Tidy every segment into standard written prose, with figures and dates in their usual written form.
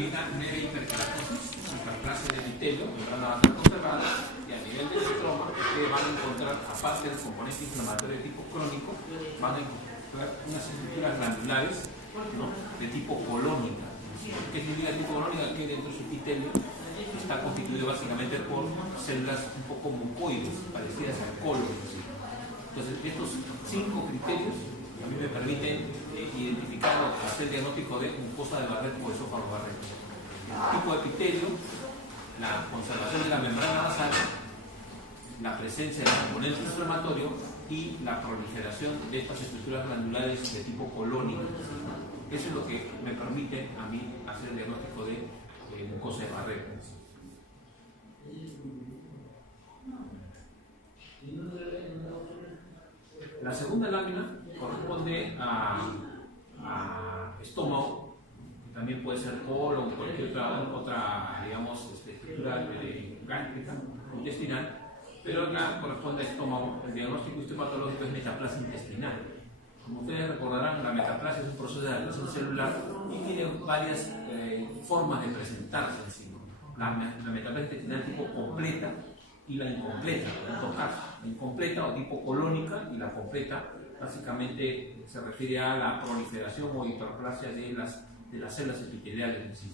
hay una mera hiperkeratosis, hiperplasia del epitelio, membrana basal conservada, y a nivel del estroma, ustedes van a encontrar, aparte del componente inflamatorio de tipo crónico, van a encontrar unas estructuras glandulares, ¿no?, de tipo colónica. ¿Qué significa tipo colónica? Que dentro de su epitelio está constituido básicamente por células un poco mucoides, parecidas al colon. Entonces, estos 5 criterios a mí me permiten identificar o hacer el diagnóstico de mucosa de Barrett o esófago Barrett. El tipo de epitelio, la conservación de la membrana basal, la presencia del componente inflamatorio y la proliferación de estas estructuras glandulares de tipo colónico. Eso es lo que me permite a mí hacer el diagnóstico de mucosa de Barrett. La segunda lámina corresponde a estómago, que también puede ser colon o cualquier otra digamos, estructura gástrica, intestinal, pero acá corresponde a estómago. El diagnóstico histopatológico es metaplasia intestinal. Como ustedes recordarán, la metaplasia es un proceso de adaptación celular y tiene varias formas de presentarse en sí. La metaplasia intestinal tipo completa y la incompleta, en todo caso. La incompleta o tipo colónica, y la completa básicamente se refiere a la proliferación o hiperplasia de las células epiteliales en sí.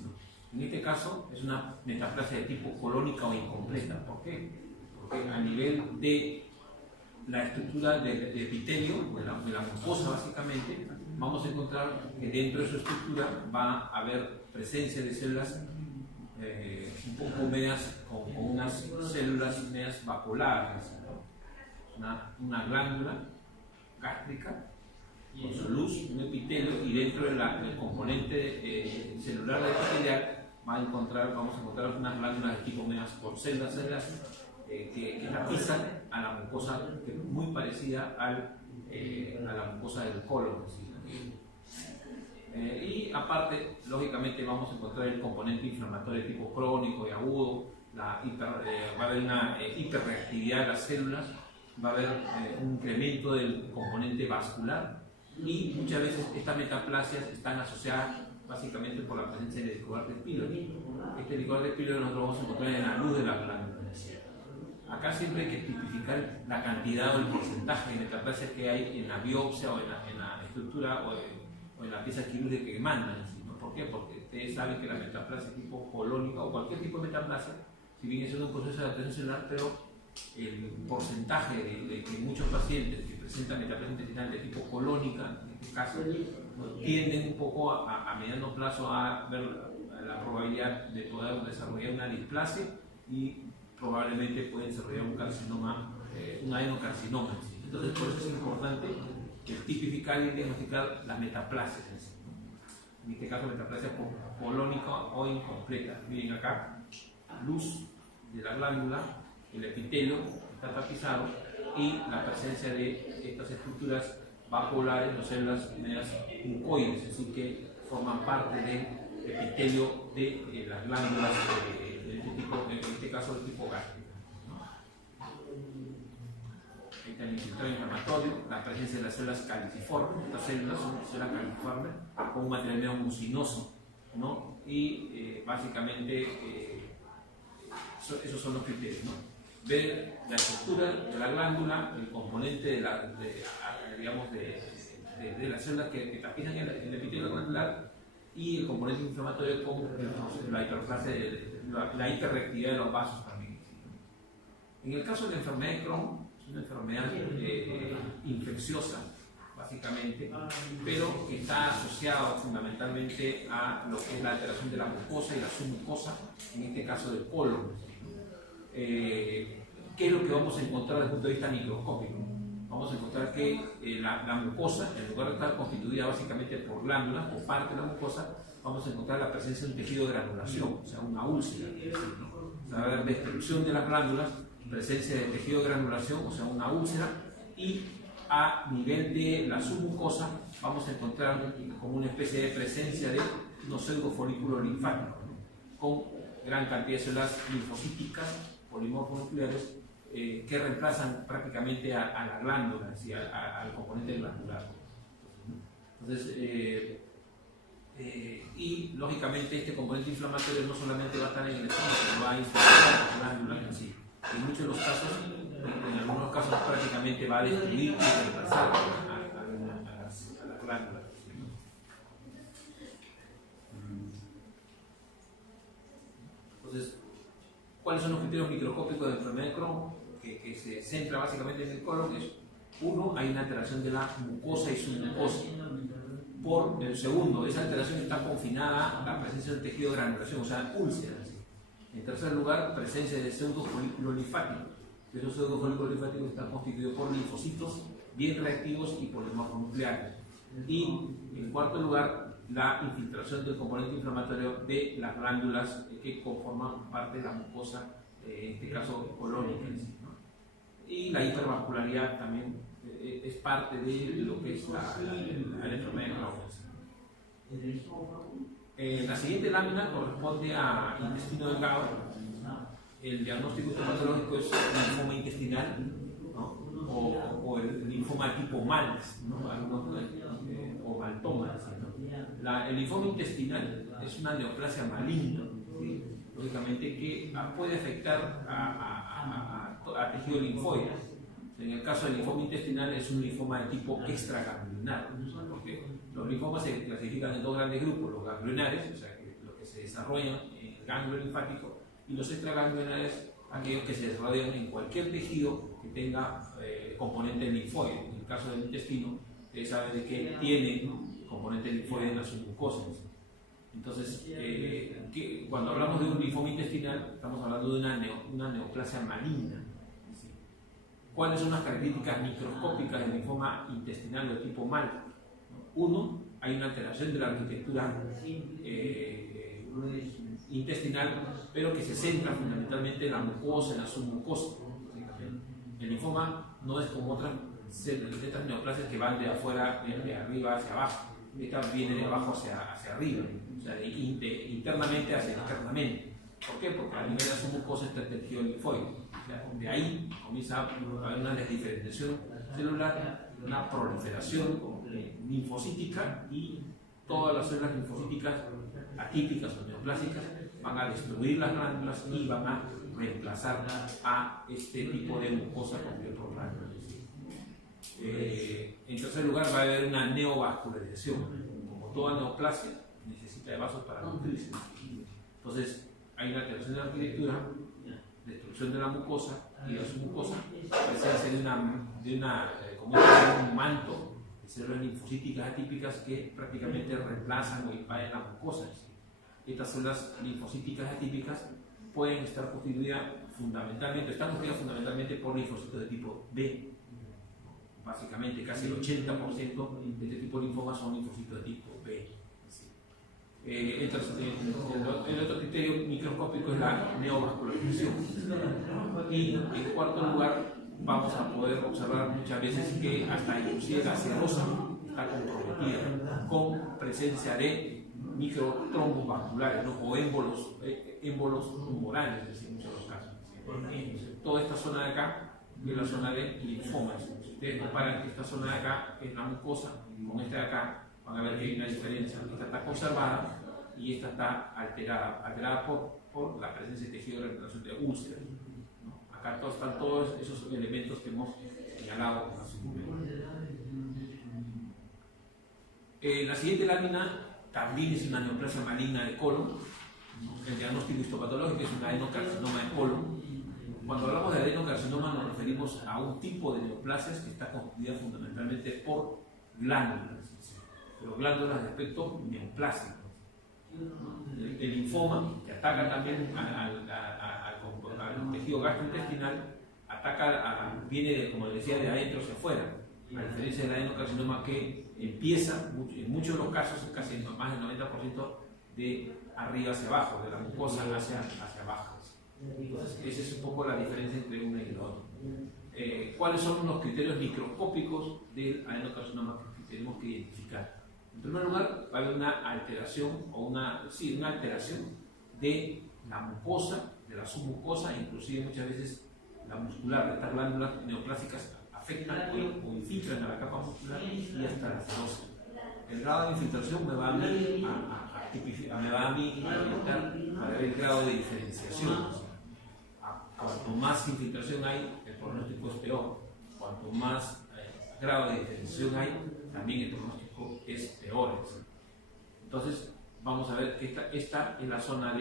En este caso es una metaplasia de tipo colónica o incompleta. ¿Por qué? Porque a nivel de la estructura de epitelio, de la mucosa básicamente, vamos a encontrar que dentro de su estructura va a haber presencia de células un poco medias, con unas células medias vaculares, ¿no? Una glándula gástrica con su luz, un epitelio, y dentro del componente celular de epitelial vamos a encontrar unas glándulas de tipo medias por células que tapizan a la mucosa, que es muy parecida a la mucosa del colon. Y aparte, lógicamente, vamos a encontrar el componente inflamatorio de tipo crónico y agudo, va a haber una hiperreactividad de las células, va a haber un incremento del componente vascular, y muchas veces estas metaplasias están asociadas básicamente por la presencia de Helicobacter pylori. Este Helicobacter pylori nosotros vamos a encontrar en la luz de la glándula. Acá siempre hay que tipificar la cantidad o el porcentaje de metaplasias que hay en la biopsia o en la estructura o en la pieza quirúrgica que mandan. ¿No? ¿Por qué? Porque ustedes saben que la metaplasia tipo colónica o cualquier tipo de metaplasia, si bien es un proceso de adaptación celular, pero el porcentaje de que muchos pacientes que presentan metaplasia intestinal de tipo colónica, en este caso, tienden un poco a mediano plazo a ver la probabilidad de poder desarrollar una displasia y probablemente pueden desarrollar un carcinoma, un adenocarcinoma. Entonces, por eso es importante tipificar y diagnosticar las metaplasias. En este caso, metaplasia colónica o incompleta. Miren acá, luz de la glándula, el epitelio está tapizado y la presencia de estas estructuras vaculares o células medias mucoides, así que forman parte del epitelio de las glándulas en este caso del tipo gástrico. Ahí está el infiltrado inflamatorio, la presencia de las células caliciformes. Estas células son células caliciformes con un material medio mucinoso, ¿no? Y básicamente esos son los criterios, ¿no? Ver la estructura de la glándula, el componente de las células que tapizan el epitelio glandular, y el componente inflamatorio con la hiperplasia, la hiperreactividad de los vasos también. En el caso de la enfermedad de Crohn, es una enfermedad infecciosa, básicamente, pero que está asociada fundamentalmente a lo que es la alteración de la mucosa y la submucosa, en este caso del colon. ¿Qué es lo que vamos a encontrar desde el punto de vista microscópico? Vamos a encontrar que la mucosa, en lugar de estar constituida básicamente por glándulas o parte de la mucosa, vamos a encontrar la presencia de un tejido de granulación, o sea, una úlcera. O sea, va a haber destrucción de las glándulas, presencia de tejido de granulación, o sea, una úlcera, y a nivel de la submucosa vamos a encontrar como una especie de presencia de unos pseudofolículos linfáticos, ¿no? Con gran cantidad de células linfocíticas, polimorfonucleares, que reemplazan prácticamente a la glándula, ¿sí? al componente glandular. Entonces, y lógicamente este componente inflamatorio no solamente va a estar en el estómago, sino va a inflamar las glándulas en sí. En muchos de los casos, en algunos casos prácticamente va a destruir y reemplazar a las glándulas. Entonces, ¿cuáles son los criterios microscópicos de la enfermedad de Crohn? Que se centra básicamente en el colon. Es uno, hay una alteración de la mucosa y submucosa. Por el segundo, esa alteración está confinada a la presencia del tejido de granulación, o sea, úlceras. En tercer lugar, presencia de pseudofolículo linfático. Esos pseudofolículos linfáticos están constituidos por linfocitos bien reactivos y polimorfos nucleares. Y en cuarto lugar, la infiltración del componente inflamatorio de las glándulas que conforman parte de la mucosa, en este caso colónica. ¿No? Y la hipervascularidad también es parte de lo que es la enfermedad de Crohn. La siguiente lámina corresponde a intestino delgado. El diagnóstico patológico es linfoma intestinal, ¿no? o el linfoma tipo MALS, ¿no? O maltoma. ¿No? El linfoma intestinal es una neoplasia maligna, ¿sí? Lógicamente que puede afectar a tejido linfoide. En el caso del linfoma intestinal es un linfoma de tipo extraganglionar, porque los linfomas se clasifican en dos grandes grupos, los ganglionares, o sea, los que se desarrollan en el ganglio linfático, y los extraganglionares, aquellos que se desarrollan en cualquier tejido que tenga componente linfoide. En el caso del intestino, ustedes saben de que tiene componente linfoide en la submucosa. Entonces, cuando hablamos de un linfoma intestinal, estamos hablando de una neoplasia maligna. ¿Cuáles son las características microscópicas del linfoma intestinal de tipo MALS? Uno, hay una alteración de la arquitectura intestinal, pero que se centra fundamentalmente en la mucosa, en la submucosa. El linfoma no es como otras neoplasias que van de afuera, de arriba hacia abajo. Esta viene de abajo hacia arriba, o sea, internamente hacia externamente. ¿Por qué? Porque a nivel de la submucosa está el tejido linfoide. De ahí comienza a haber una desdiferenciación celular, una proliferación linfocítica, y todas las células linfocíticas atípicas o neoplásicas van a destruir las glándulas y van a reemplazar a este tipo de mucosa por glándulas. En tercer lugar, va a haber una neovascularización. Como toda neoplasia, necesita de vasos para nutrirse. Entonces, hay una alteración de la arquitectura, destrucción de la mucosa y de la submucosa, presencia como un manto de células linfocíticas atípicas que prácticamente reemplazan o invaden la mucosa. Estas células linfocíticas atípicas pueden estar constituidas fundamentalmente por linfocitos de tipo B. Básicamente, casi el 80% de este tipo de linfomas son linfocitos de tipo B. El otro criterio microscópico es la neovascularización. Y en cuarto lugar, vamos a poder observar muchas veces que hasta inclusive la serosa está comprometida con presencia de microtrombos vasculares, ¿no? O émbolos tumorales, es decir, en muchos de los casos. Toda esta zona de acá es la zona de linfomas. Si ustedes comparan esta zona de acá, que es la mucosa, con esta de acá, van a ver que hay una diferencia. Esta está conservada y esta está alterada por la presencia de tejido de regeneración de úlceras. ¿No? Acá están todos esos elementos que hemos señalado hace un momento. La siguiente lámina también es una neoplasia maligna de colon. El diagnóstico histopatológico es un adenocarcinoma de colon. Cuando hablamos de adenocarcinoma nos referimos a un tipo de neoplasias que está constituida fundamentalmente por glándulas, pero glándulas de aspecto neoplásico. El linfoma, que ataca también al tejido gastrointestinal, viene, como les decía, de adentro hacia afuera, a diferencia del adenocarcinoma que empieza, en muchos de los casos, casi más del 90%, de arriba hacia abajo, de la mucosa hacia abajo. Entonces, esa es un poco la diferencia entre una y la otra. ¿Cuáles son los criterios microscópicos del adenocarcinoma que tenemos que identificar? En primer lugar, va a haber una alteración una alteración de la mucosa, de la submucosa, inclusive muchas veces la muscular. Estas glándulas neoplásicas afectan o infiltran a la capa muscular y hasta la serosa. El grado de infiltración me va a me va a mí orientar para ver el grado de diferenciación. Cuanto más infiltración hay, el pronóstico es peor. Cuanto más grado de diferenciación hay, también el pronóstico es peor. Entonces, vamos a ver que esta es la zona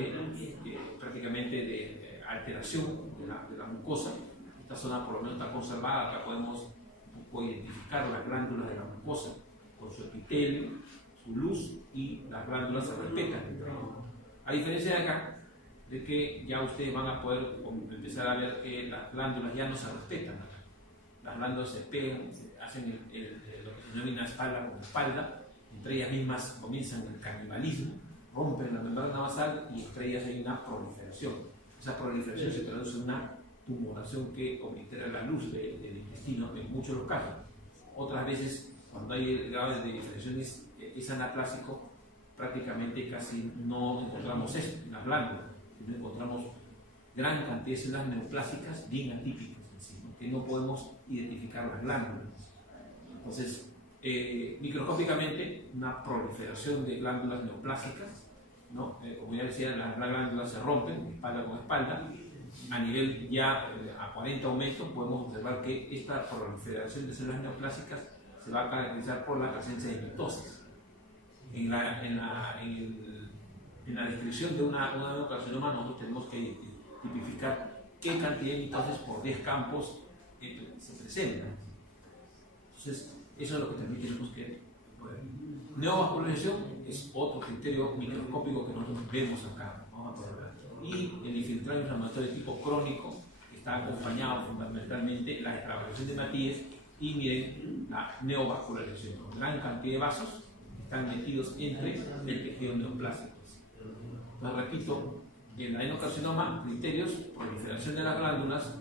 prácticamente de alteración de la mucosa. Esta zona por lo menos está conservada. Acá podemos un poco identificar las glándulas de la mucosa con su epitelio, su luz, y las glándulas se respetan. A diferencia de acá, de que ya ustedes van a poder empezar a ver que las glándulas ya no se respetan. Las glándulas se pegan, hacen lo que se denomina espalda con espalda, entre ellas mismas comienzan el canibalismo, rompen la membrana basal y entre ellas hay una proliferación. Esa proliferación se traduce en una tumoración que oblitera la luz del intestino en muchos de los casos. Otras veces, cuando hay grados de diferenciación es anaplásico, prácticamente casi no encontramos esto en las glándulas, sino encontramos gran cantidad de células neoplásicas bien atípicas, que no podemos identificar las glándulas. Entonces, microscópicamente, una proliferación de glándulas neoplásicas, ¿no? Como ya decía, las glándulas se rompen espalda con espalda. A nivel ya a 40 aumentos podemos observar que esta proliferación de células neoplásicas se va a caracterizar por la presencia de mitosis. En la descripción de una adenocarcinoma nosotros tenemos que tipificar qué cantidad de mitosis por 10 campos se presentan. Entonces, eso es lo que también tenemos que ver. Neovascularización es otro criterio microscópico que nosotros vemos acá. Vamos a poder ver. Y el infiltrado inflamatorio de tipo crónico, que está acompañado fundamentalmente de la extravasación de Matías, y miren la neovascularización, con gran cantidad de vasos que están metidos entre el tejido neoplásico. Entonces, repito, en el adenocarcinoma, criterios: proliferación de las glándulas,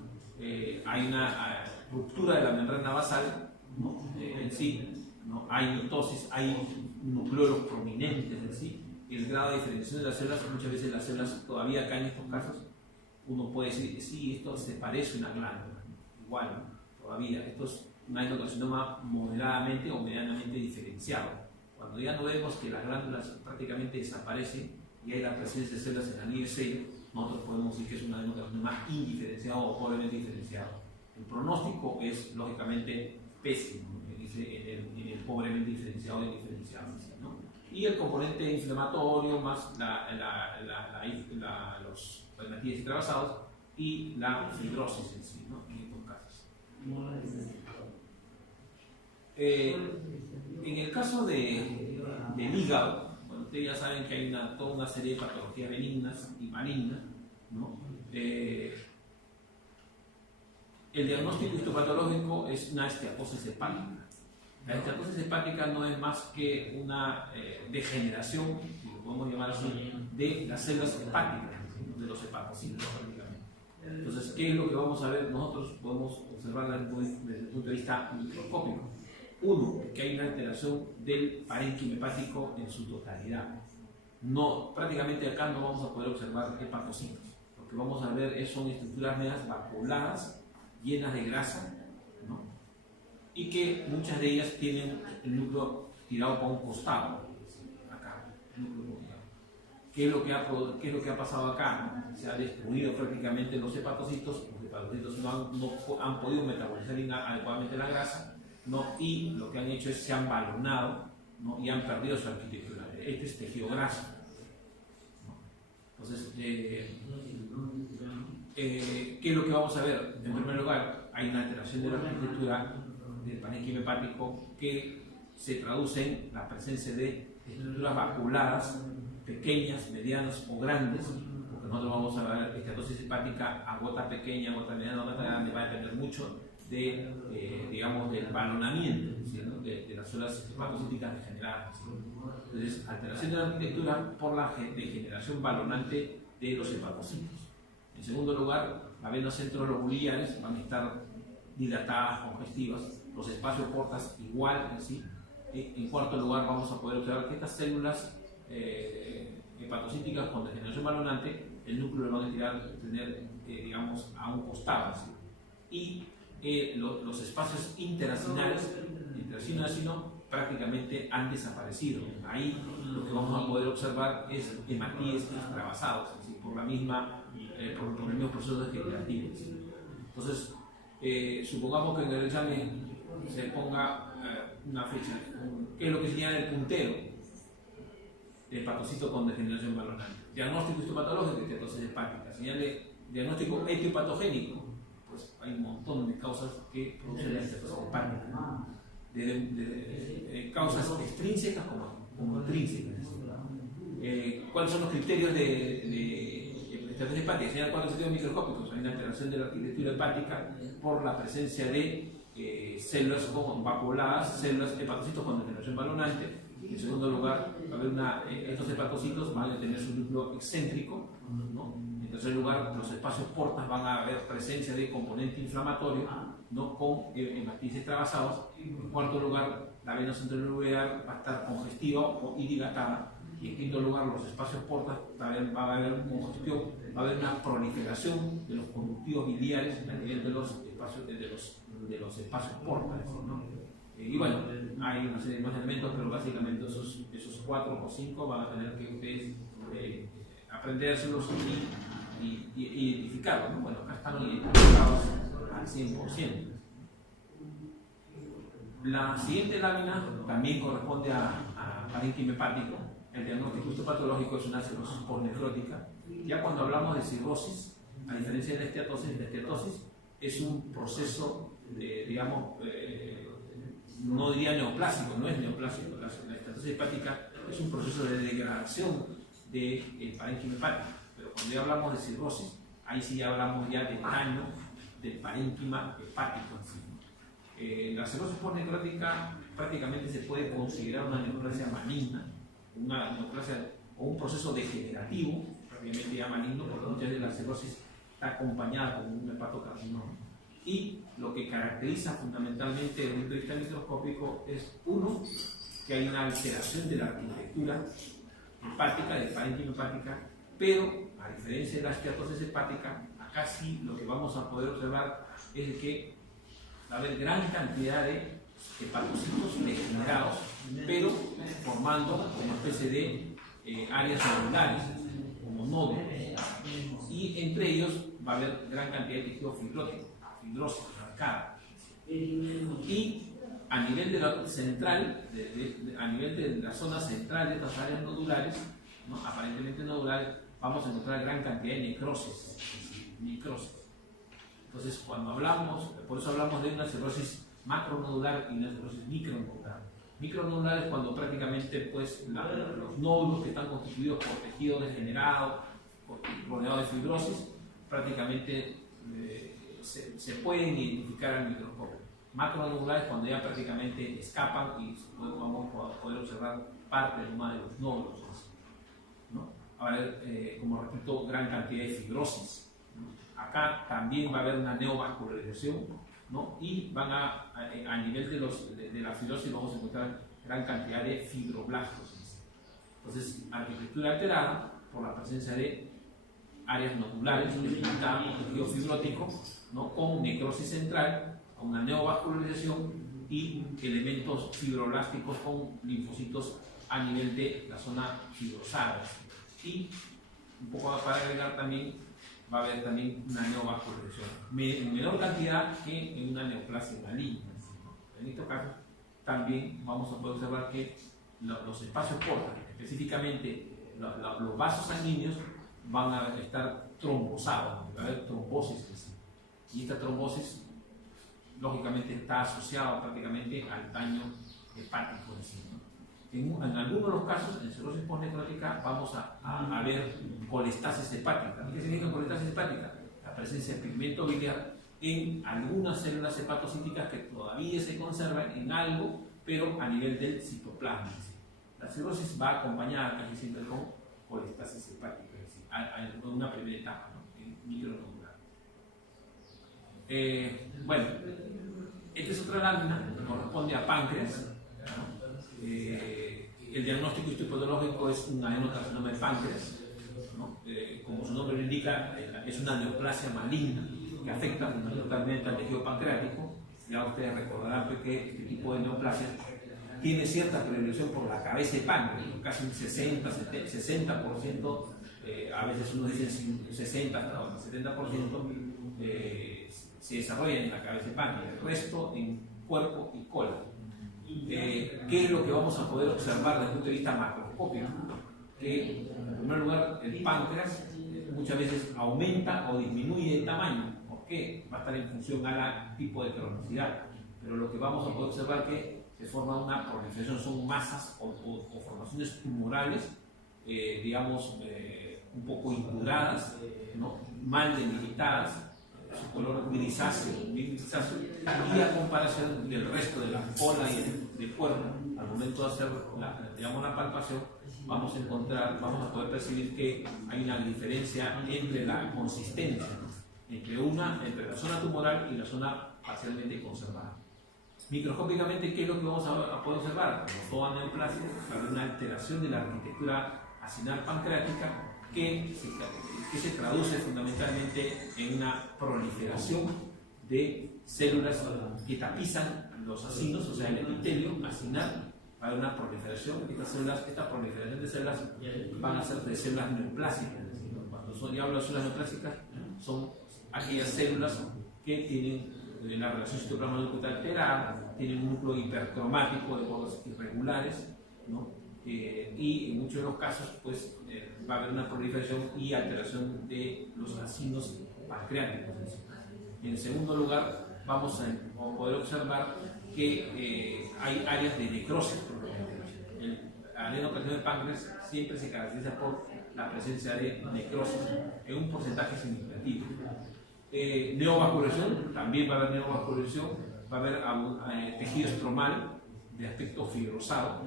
hay una ruptura de la membrana basal, ¿no? En sí, ¿no? Hay mitosis, hay nucleolos prominentes en sí. El grado de diferenciación de las células, muchas veces las células, todavía acá en estos casos, uno puede decir, sí, esto se parece a una glándula, igual, todavía, esto es un adenocarcinoma moderadamente o medianamente diferenciado. Cuando ya no vemos que las glándulas prácticamente desaparecen y hay la presencia de células en la línea de sello, nosotros podemos decir que es un adenocarcinoma indiferenciado o pobremente diferenciado. El pronóstico es, lógicamente, pésimo, en el pobremente diferenciado y diferenciado, ¿no? Y el componente inflamatorio más los Matías extravasados y la fibrosis en sí, ¿no? En estos casos. En el caso del hígado, bueno, ustedes ya saben que hay toda una serie de patologías benignas y malignas, ¿no? El diagnóstico histopatológico es una esteatosis hepática. La esteatosis hepática no es más que una degeneración, si lo podemos llamar así, de las células hepáticas, de los hepatocitos prácticamente. Entonces, ¿qué es lo que vamos a ver? Nosotros podemos observar desde el punto de vista microscópico. Uno, que hay una alteración del parénquima hepático en su totalidad. No, prácticamente acá no vamos a poder observar hepatocitos. Lo que vamos a ver son estructuras medias vacuoladas, llenas de grasa, ¿no? Y que muchas de ellas tienen el núcleo tirado para un costado, acá, el núcleo tirado. ¿Qué es lo que ha pasado acá? Se ha destruido prácticamente los hepatocitos no han podido metabolizar adecuadamente la grasa, ¿no? Y lo que han hecho es se han balonado, ¿no? Y han perdido su arquitectura. Este es tejido graso, ¿no? Entonces, ¿qué es lo que vamos a ver? En primer lugar, hay una alteración de la arquitectura del parénquima hepático que se traduce en la presencia de estructuras vaculadas, pequeñas, medianas o grandes, porque nosotros vamos a ver esteatosis hepática a gota pequeña, gota mediana, gota grande, va a depender mucho digamos, del balonamiento, ¿no? de las células hepatocíticas degeneradas. Entonces, alteración de la arquitectura por la degeneración balonante de los hepatocitos. En segundo lugar, las venas centrolobuliares van a estar dilatadas, congestivas, los espacios portas igual en sí. En cuarto lugar, vamos a poder observar que estas células hepatocíticas con degeneración balonante, el núcleo lo van a tener digamos, a un costado, ¿sí? Y los espacios interacinales, intracino-acino, prácticamente han desaparecido. Ahí lo que vamos a poder observar es hematíes extravasados, es decir, por el mismo proceso degenerativo. Entonces, supongamos que en el examen se ponga una fecha, ¿qué es lo que señala el puntero? El hepatocito con degeneración balonante. Diagnóstico histopatológico de esteatosis hepática. Señale diagnóstico etiopatogénico. Pues hay un montón de causas que producen la esteatosis hepática. De causas extrínsecas como intrínsecas. ¿Cuáles son los criterios de esteatosis hepática? Señala cuatro criterios microscópicos. Hay una alteración de la arquitectura hepática por la presencia de células vacuoladas, células hepatocitos con degeneración balonante. En segundo lugar, va a haber estos hepatocitos van a tener su núcleo excéntrico, ¿no? En tercer lugar, los espacios portas van a haber presencia de componente inflamatorio, ¿no? Con hematíes extravasados. En cuarto lugar, la vena central uvear va a estar congestiva y dilatada. Y en quinto lugar, los espacios portas va a haber congestión, va a haber una proliferación de los conductivos biliares a nivel de los espacios portas, ¿no? Y bueno, hay una serie de más elementos, pero básicamente esos 4 o 5 van a tener que ustedes aprendérselos y identificarlos, ¿no? Bueno, acá están identificados al 100%. La siguiente lámina también corresponde a parénquima hepático. El diagnóstico histopatológico es una cirrosis postnefrótica. Ya cuando hablamos de cirrosis, a diferencia de la esteatosis es un proceso, digamos, no diría neoplásico, no es neoplásico. La esteatosis hepática es un proceso de degradación del parénquima hepático. Pero cuando ya hablamos de cirrosis, ahí sí ya hablamos ya del daño del parénquima hepático en sí. La cirrosis postnefrótica prácticamente se puede considerar una neoplasia maligna, una neoplasia o un proceso degenerativo, prácticamente ya maligno, porque muchas veces la cirrosis está acompañada con un hepatocarcinoma. Y lo que caracteriza fundamentalmente desde el punto de vista microscópico es, uno, que hay una alteración de la arquitectura hepática, del parénquima hepática, pero a diferencia de la esteatosis hepática, acá sí lo que vamos a poder observar es que va a haber gran cantidad de hepatocitos degenerados, pero formando una especie de áreas nodulares, como nódulos, y entre ellos va a haber gran cantidad de tejido fibrosis marcada. Y a nivel de la central, a nivel de la zona central de estas áreas nodulares, ¿no? Aparentemente nodulares, vamos a encontrar gran cantidad de necrosis. Entonces, cuando hablamos, por eso hablamos de una cirrosis macronodular y una cirrosis micronodular. Micronodular es cuando prácticamente pues, los nódulos que están constituidos por tejido degenerado, rodeado de fibrosis, prácticamente se pueden identificar al microscopio. Macronodular es cuando ya prácticamente escapan y vamos a poder observar parte de uno de los nódulos, ¿no? Va a haber, como repito, gran cantidad de fibrosis, ¿no? Acá también va a haber una neovascularización, ¿no? Y van a nivel de la fibrosis vamos a encontrar gran cantidad de fibroblastos. Entonces, arquitectura alterada por la presencia de áreas nodulares, tejido fibrótico, ¿no? Con necrosis central, con una neovascularización y elementos fibroblásticos con linfocitos a nivel de la zona fibrosada. Y un poco para agregar también, va a haber también una neovascularización en menor cantidad que en una neoplasia maligna. En estos casos también vamos a poder observar que los espacios portas, específicamente los vasos sanguíneos, van a estar trombosados, va a haber trombosis. Y esta trombosis, lógicamente, está asociada prácticamente al daño hepático en sí, ¿no? En algunos de los casos, en cirrosis postnefrótica, vamos a ver colestasis hepática. ¿Qué significa colestasis hepática? La presencia de pigmento biliar en algunas células hepatocíticas que todavía se conservan en algo, pero a nivel del citoplasma. La cirrosis va acompañada casi siempre con colestasis hepática, es decir, en una primera etapa, ¿no? En micronodular. Bueno, esta es otra lámina que corresponde a páncreas, ¿no? El diagnóstico histopatológico es un adenocarcinoma de páncreas, ¿no? Como su nombre lo indica, es una neoplasia maligna que afecta fundamentalmente al tejido pancreático. Ya ustedes recordarán que este tipo de neoplasias tiene cierta predilección por la cabeza de páncreas, casi un 60%, a veces unos dicen 60 hasta 70%, se desarrolla en la cabeza de páncreas, el resto en cuerpo y cola. ¿Qué es lo que vamos a poder observar desde el punto de vista macroscópico? Que en primer lugar el páncreas muchas veces aumenta o disminuye de tamaño. ¿Por qué? Va a estar en función al tipo de cronicidad. Pero lo que vamos a poder observar es que se forma una proliferación, son masas o formaciones tumorales, digamos, un poco incuradas, ¿no? Mal delimitadas, su color grisáceo, y a comparación del resto de la cola y del cuerpo, al momento de hacer la palpación, vamos a poder percibir que hay una diferencia entre la consistencia, entre la zona tumoral y la zona parcialmente conservada. Microscópicamente, ¿qué es lo que vamos a poder observar? Como toda neoplasia, va a haber una alteración de la arquitectura acinar pancreática que se traduce fundamentalmente en una proliferación de células que tapizan los acinos, o sea, el epitelio acinar. Va a haber una proliferación. Esta proliferación de células van a ser de células neoplásicas. Cuando yo hablo de células neoplásicas, son aquellas células que tienen la relación citoplasma-núcleo alterada, tienen un núcleo hipercromático de bordes irregulares, ¿no? Y en muchos de los casos pues, va a haber una proliferación y alteración de los acinos pancreáticos. En segundo lugar, vamos a poder observar que hay áreas de necrosis. El adenocarcinoma de páncreas siempre se caracteriza por la presencia de necrosis en un porcentaje significativo. Neovascularización, también va a haber neovascularización, va a haber tejido estromal de aspecto fibrosado,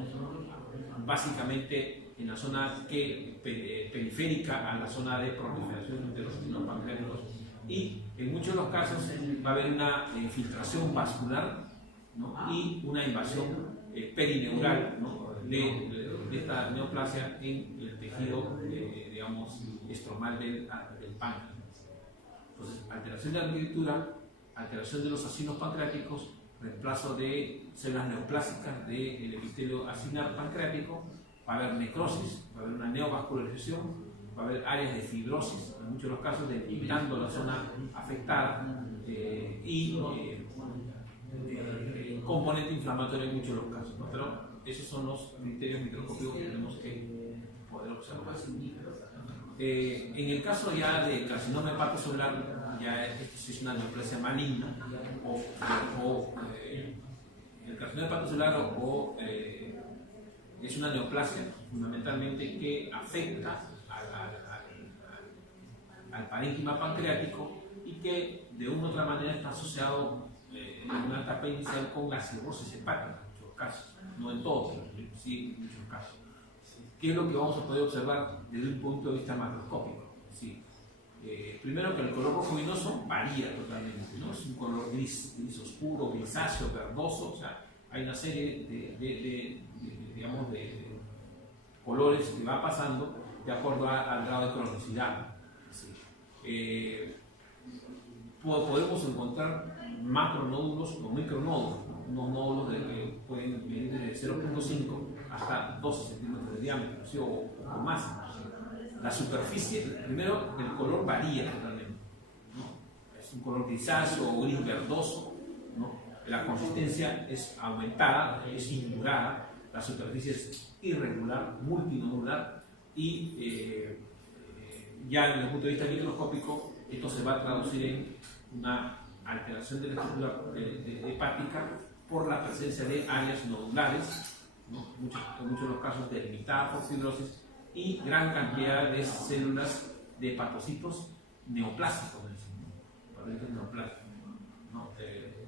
básicamente en la zona periférica a la zona de proliferación de los acinos pancreáticos, y en muchos de los casos va a haber una infiltración vascular, ¿no? Y una invasión perineural, ¿no? de esta neoplasia en el tejido digamos, estromal del páncreas. Entonces, alteración de la arquitectura, alteración de los acinos pancreáticos, reemplazo de células neoplásicas del epitelio acinar pancreático, va a haber necrosis, va a haber una neovascularización, va a haber áreas de fibrosis, en muchos de los casos delimitando la zona afectada, y componente inflamatorio en muchos de los casos, ¿no? Pero esos son los criterios microscópicos que tenemos que poder observar. En el caso ya de carcinoma hepatocelular, ya esto es una neoplasia maligna, el carcinoma hepatocelular es una neoplasia fundamentalmente que afecta al parénquima pancreático y que de una u otra manera está asociado en una etapa inicial con la cirrosis hepática, en muchos casos, no en todos, pero sí en muchos casos. ¿Qué es lo que vamos a poder observar desde un punto de vista macroscópico? Sí. Primero que el color rojo vinoso varía totalmente, ¿no? Es un color gris oscuro, grisáceo, verdoso, o sea, hay una serie de colores que va pasando de acuerdo al grado de cronicidad. Sí. Podemos encontrar macronódulos o micronódulos, unos nódulos que pueden venir desde 0.5 hasta 12 centímetros de diámetro, ¿sí? o más. La superficie, primero, el color varía totalmente, ¿no? Es un color grisáceo o gris verdoso, ¿no? La consistencia es aumentada, es indurada, la superficie es irregular, multinodular, y ya desde el punto de vista microscópico esto se va a traducir en una alteración de la estructura hepática por la presencia de áreas nodulares, ¿no? En muchos de los casos delimitadas por fibrosis, y gran cantidad de células de hepatocitos neoplásicos, ¿no?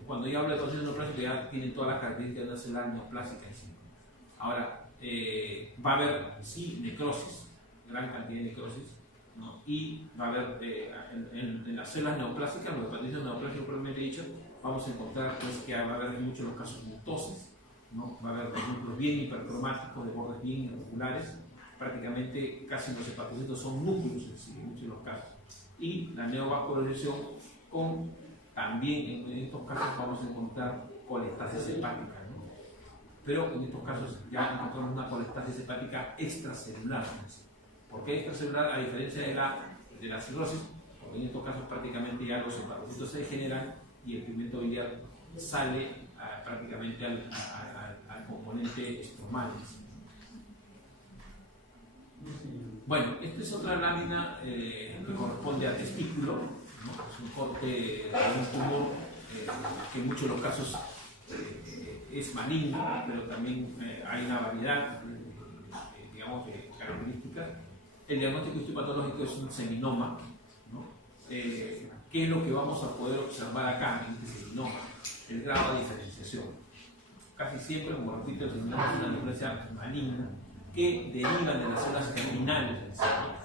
Cuando yo hablo de hepatocitos neoplásicos ya tienen todas las características de una célula neoplásica en sí. Ahora, va a haber, sí, necrosis, gran cantidad de necrosis, ¿no? Y va a haber en las células neoplásicas, los hepatocitos neoplásicos propiamente dicho, vamos a encontrar pues, que va a haber en muchos de los casos mutosis, ¿no? Va a haber núcleos bien hipercromáticos de bordes bien irregulares, prácticamente casi los hepatocitos son núcleos en muchos de los casos, y la neovascularización también en estos casos vamos a encontrar colestasis hepática, ¿no? pero en estos casos ya encontramos una colestasis hepática extracelular. ¿Por qué extracelular? A diferencia de la cirrosis, porque en estos casos prácticamente ya los hepatocitos se degeneran y el pigmento biliar sale prácticamente al componente estromal. Bueno, esta es otra lámina que corresponde al testículo, ¿no? Es un corte de un tumor que en muchos de los casos es maligno, pero también hay una variedad digamos, de características. El diagnóstico histopatológico es un seminoma, ¿no? ¿Qué es lo que vamos a poder observar acá en este seminoma? El grado de diferenciación. Casi siempre, como repito, el seminoma es una neoplasia maligna que derivan de las zonas germinales del cerebro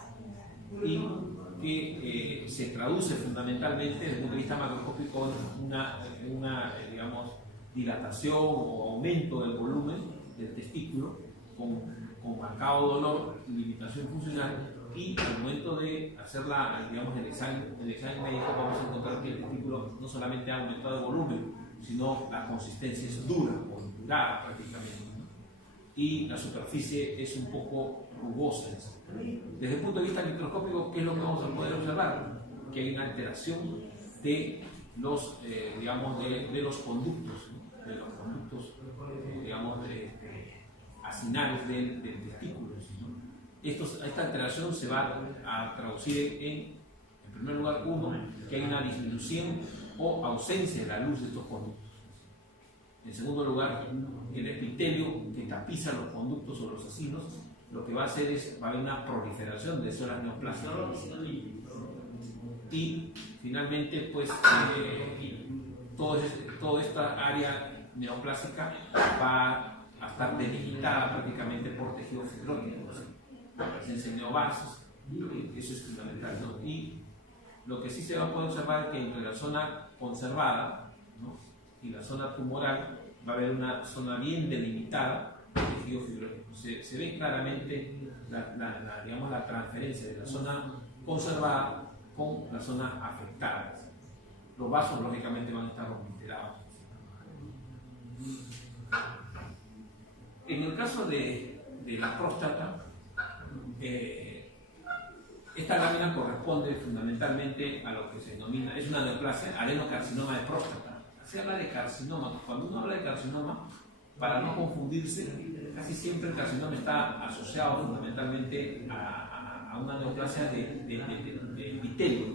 y que se traduce fundamentalmente desde el punto de vista macroscópico en una digamos, dilatación o aumento del volumen del testículo con marcado dolor, limitación funcional, y al momento de hacer digamos, el examen médico vamos a encontrar que el testículo no solamente ha aumentado el volumen, sino la consistencia es dura o endurada prácticamente, ¿no? Y la superficie es un poco rugosa. Desde el punto de vista microscópico, ¿qué es lo que vamos a poder observar? Que hay una alteración de los, digamos, de los conductos, ¿no? De los conductos, digamos, acinales del testículo, ¿no? Esta alteración se va a traducir en primer lugar, que hay una disminución o ausencia de la luz de estos conductos. En segundo lugar, el epitelio que tapiza los conductos o los acinos, lo que va a hacer es, va a haber una proliferación de células neoplásicas. Y finalmente, pues, toda esta área neoplásica va a estar delimitada prácticamente por tejido fibrótico, la presencia de neobasos, eso es fundamental, ¿no? Y lo que sí se va a poder observar es que entre la zona conservada, ¿no?, y la zona tumoral va a haber una zona bien delimitada de tejido fibrótico. Se ve claramente digamos, la transferencia de la zona conservada con la zona afectada. Los vasos lógicamente van a estar obliterados. En el caso de la próstata, esta lámina corresponde fundamentalmente a lo que se denomina, es una neoplasia, adenocarcinoma de próstata. Se habla de carcinoma. Cuando uno habla de carcinoma, para no confundirse, casi siempre el carcinoma está asociado fundamentalmente a una neoplasia de epitelio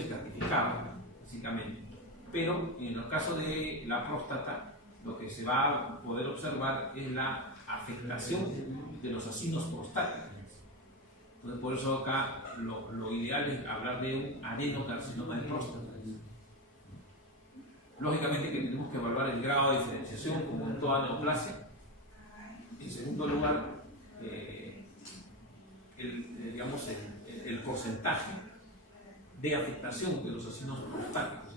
estratificado, básicamente. Pero en el caso de la próstata, lo que se va a poder observar es la afectación de los acinos prostáticos. Entonces, por eso acá lo ideal es hablar de un adenocarcinoma de próstata. Lógicamente que tenemos que evaluar el grado de diferenciación como en toda neoplasia. En segundo lugar, el porcentaje de afectación de los acinos prostáticos.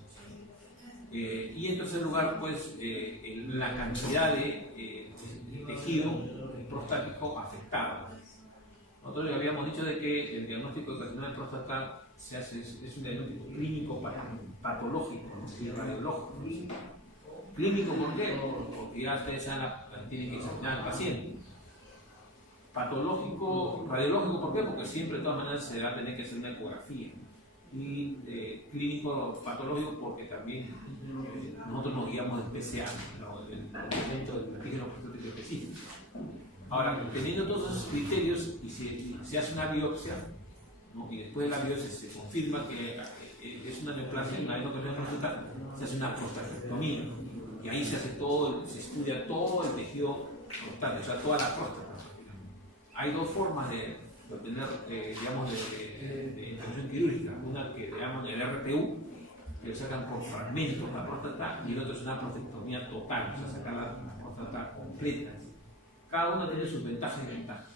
Y en tercer lugar, pues, la cantidad de tejido prostático afectado. Nosotros le habíamos dicho de que el diagnóstico de carcinoma de próstata se hace, es un diagnóstico clínico patológico, ¿no? Y radiológico. ¿Clínico por qué? Porque ya ustedes tienen que examinar al paciente. Patológico, radiológico, ¿por qué? Porque siempre de todas maneras se va a tener que hacer una ecografía. Y clínico patológico porque también nosotros nos guiamos del PCA, del movimiento del antígeno prostático específico. Ahora, teniendo todos esos criterios y se hace una biopsia, ¿no?, y después de la biopsia se confirma que es una neoplasia, una adenocarcinoma de próstata, se hace una prostatectomía y ahí se estudia todo el tejido prostático, o sea, toda la próstata. Hay dos formas de obtener, digamos, de intervención quirúrgica. Una que le llaman el RTU, que lo sacan por fragmentos la próstata, y el otro es una prostatectomía total, o sea, sacar la próstata completa. Cada una tiene sus ventajas y desventajas.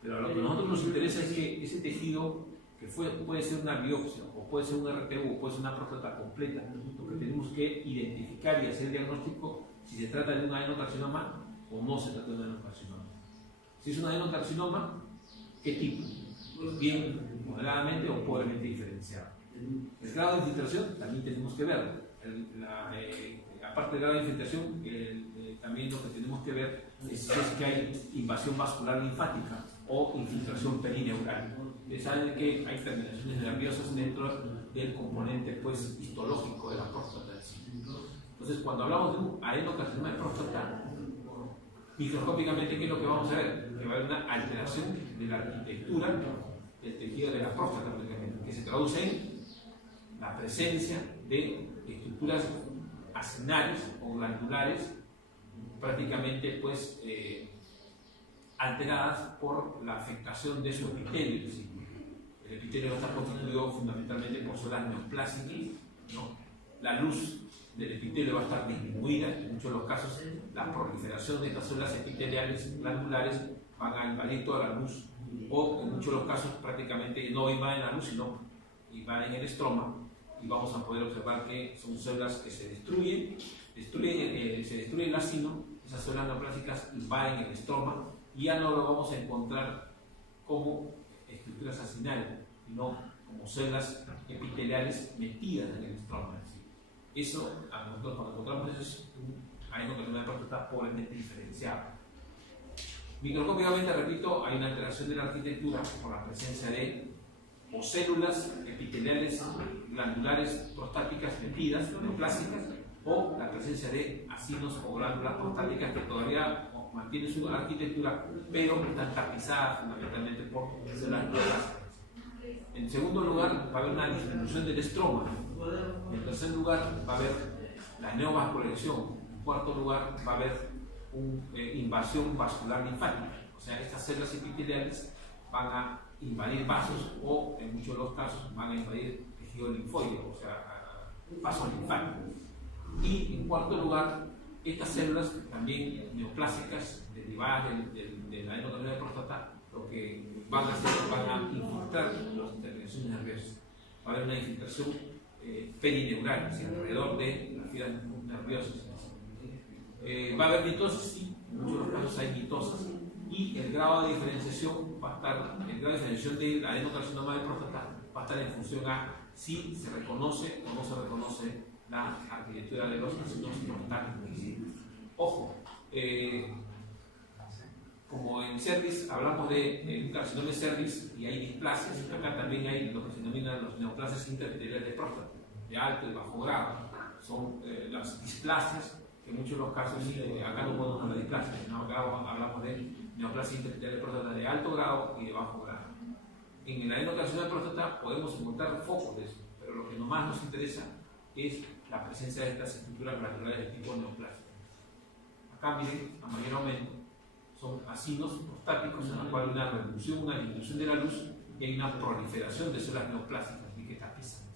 Pero lo que a nosotros nos interesa es que ese tejido, que puede ser una biopsia, o puede ser un RTU, o puede ser una próstata completa, lo que tenemos que identificar y hacer el diagnóstico si se trata de un adenocarcinoma o no se trata de un adenocarcinoma. Si es un adenocarcinoma, ¿qué tipo? Pues bien, moderadamente o pobremente diferenciado. El grado de infiltración también tenemos que verlo. Aparte del grado de infiltración, el también lo que tenemos que ver es si es que hay invasión vascular linfática o infiltración perineural. Ustedes saben que hay terminaciones nerviosas dentro del componente pues, histológico de la próstata. Entonces, cuando hablamos de un adenocarcinoma de próstata, microscópicamente, ¿qué es lo que vamos a ver? Que va a haber una alteración de la arquitectura del tejido de la próstata, que se traduce en la presencia de estructuras acinales o glandulares prácticamente pues, alteradas por la afectación de su epitelio. El epitelio está constituido fundamentalmente por células neoplásicas, ¿no? La luz del epitelio va a estar disminuida, en muchos de los casos la proliferación de estas células epiteliales glandulares van a invadir toda la luz, o en muchos de los casos prácticamente no invaden la luz, sino invaden el estroma, y vamos a poder observar que son células que se destruyen, se destruye el acino, esas células neoplásicas invaden el estroma, y ya no lo vamos a encontrar como estructuras acinales, sino como células epiteliales metidas en el estroma. Eso, a nosotros cuando encontramos eso, es un adenocarcinoma de próstata pobremente diferenciado. Microscópicamente, repito, hay una alteración de la arquitectura por la presencia de o células epiteliales glandulares prostáticas metidas, neoplásicas, o la presencia de acinos o glándulas prostáticas que todavía mantienen su arquitectura, pero están tapizadas fundamentalmente por células neoplásicas. En segundo lugar, va a haber una disminución del estroma. En tercer lugar, va a haber la neovascularización. En cuarto lugar, va a haber una invasión vascular linfática. O sea, estas células epiteliales van a invadir vasos o, en muchos de los casos, van a invadir tejido linfóide, o sea, vasos linfáticos. Y en cuarto lugar, estas células también neoplásicas derivadas del adenocarcinoma de próstata, lo que van a hacer, van a infiltrar las terminaciones nerviosas. Va a haber una infiltración perineural, es decir, alrededor de las fibras nerviosas. Va a haber mitosis, sí, en muchos de los casos hay mitosas, y el grado de diferenciación va a estar, el grado de diferenciación del adenocarcinoma de próstata va a estar en función a si se reconoce o no se reconoce la arquitectura de los acinos prostáticos. Ojo, como en cervix hablamos de un carcinoma de cervix y hay displasias, acá también hay lo que se denominan los neoplasias interepiteliales de próstata, de alto y bajo grado. Son las displasias, que en muchos de los casos, acá no podemos hablar de displasias, ¿no? Acá hablamos de neoplasia interepitelial de próstata de alto grado y de bajo grado. En el adenocarcinoma de próstata podemos encontrar focos de eso, pero lo que más nos interesa es la presencia de estas estructuras glandulares de tipo neoplásicas. Acá miren, a mayor aumento, son acinos prostáticos en los cuales hay una reducción, una disminución de la luz y hay una proliferación de células neoplásicas y que tapizan,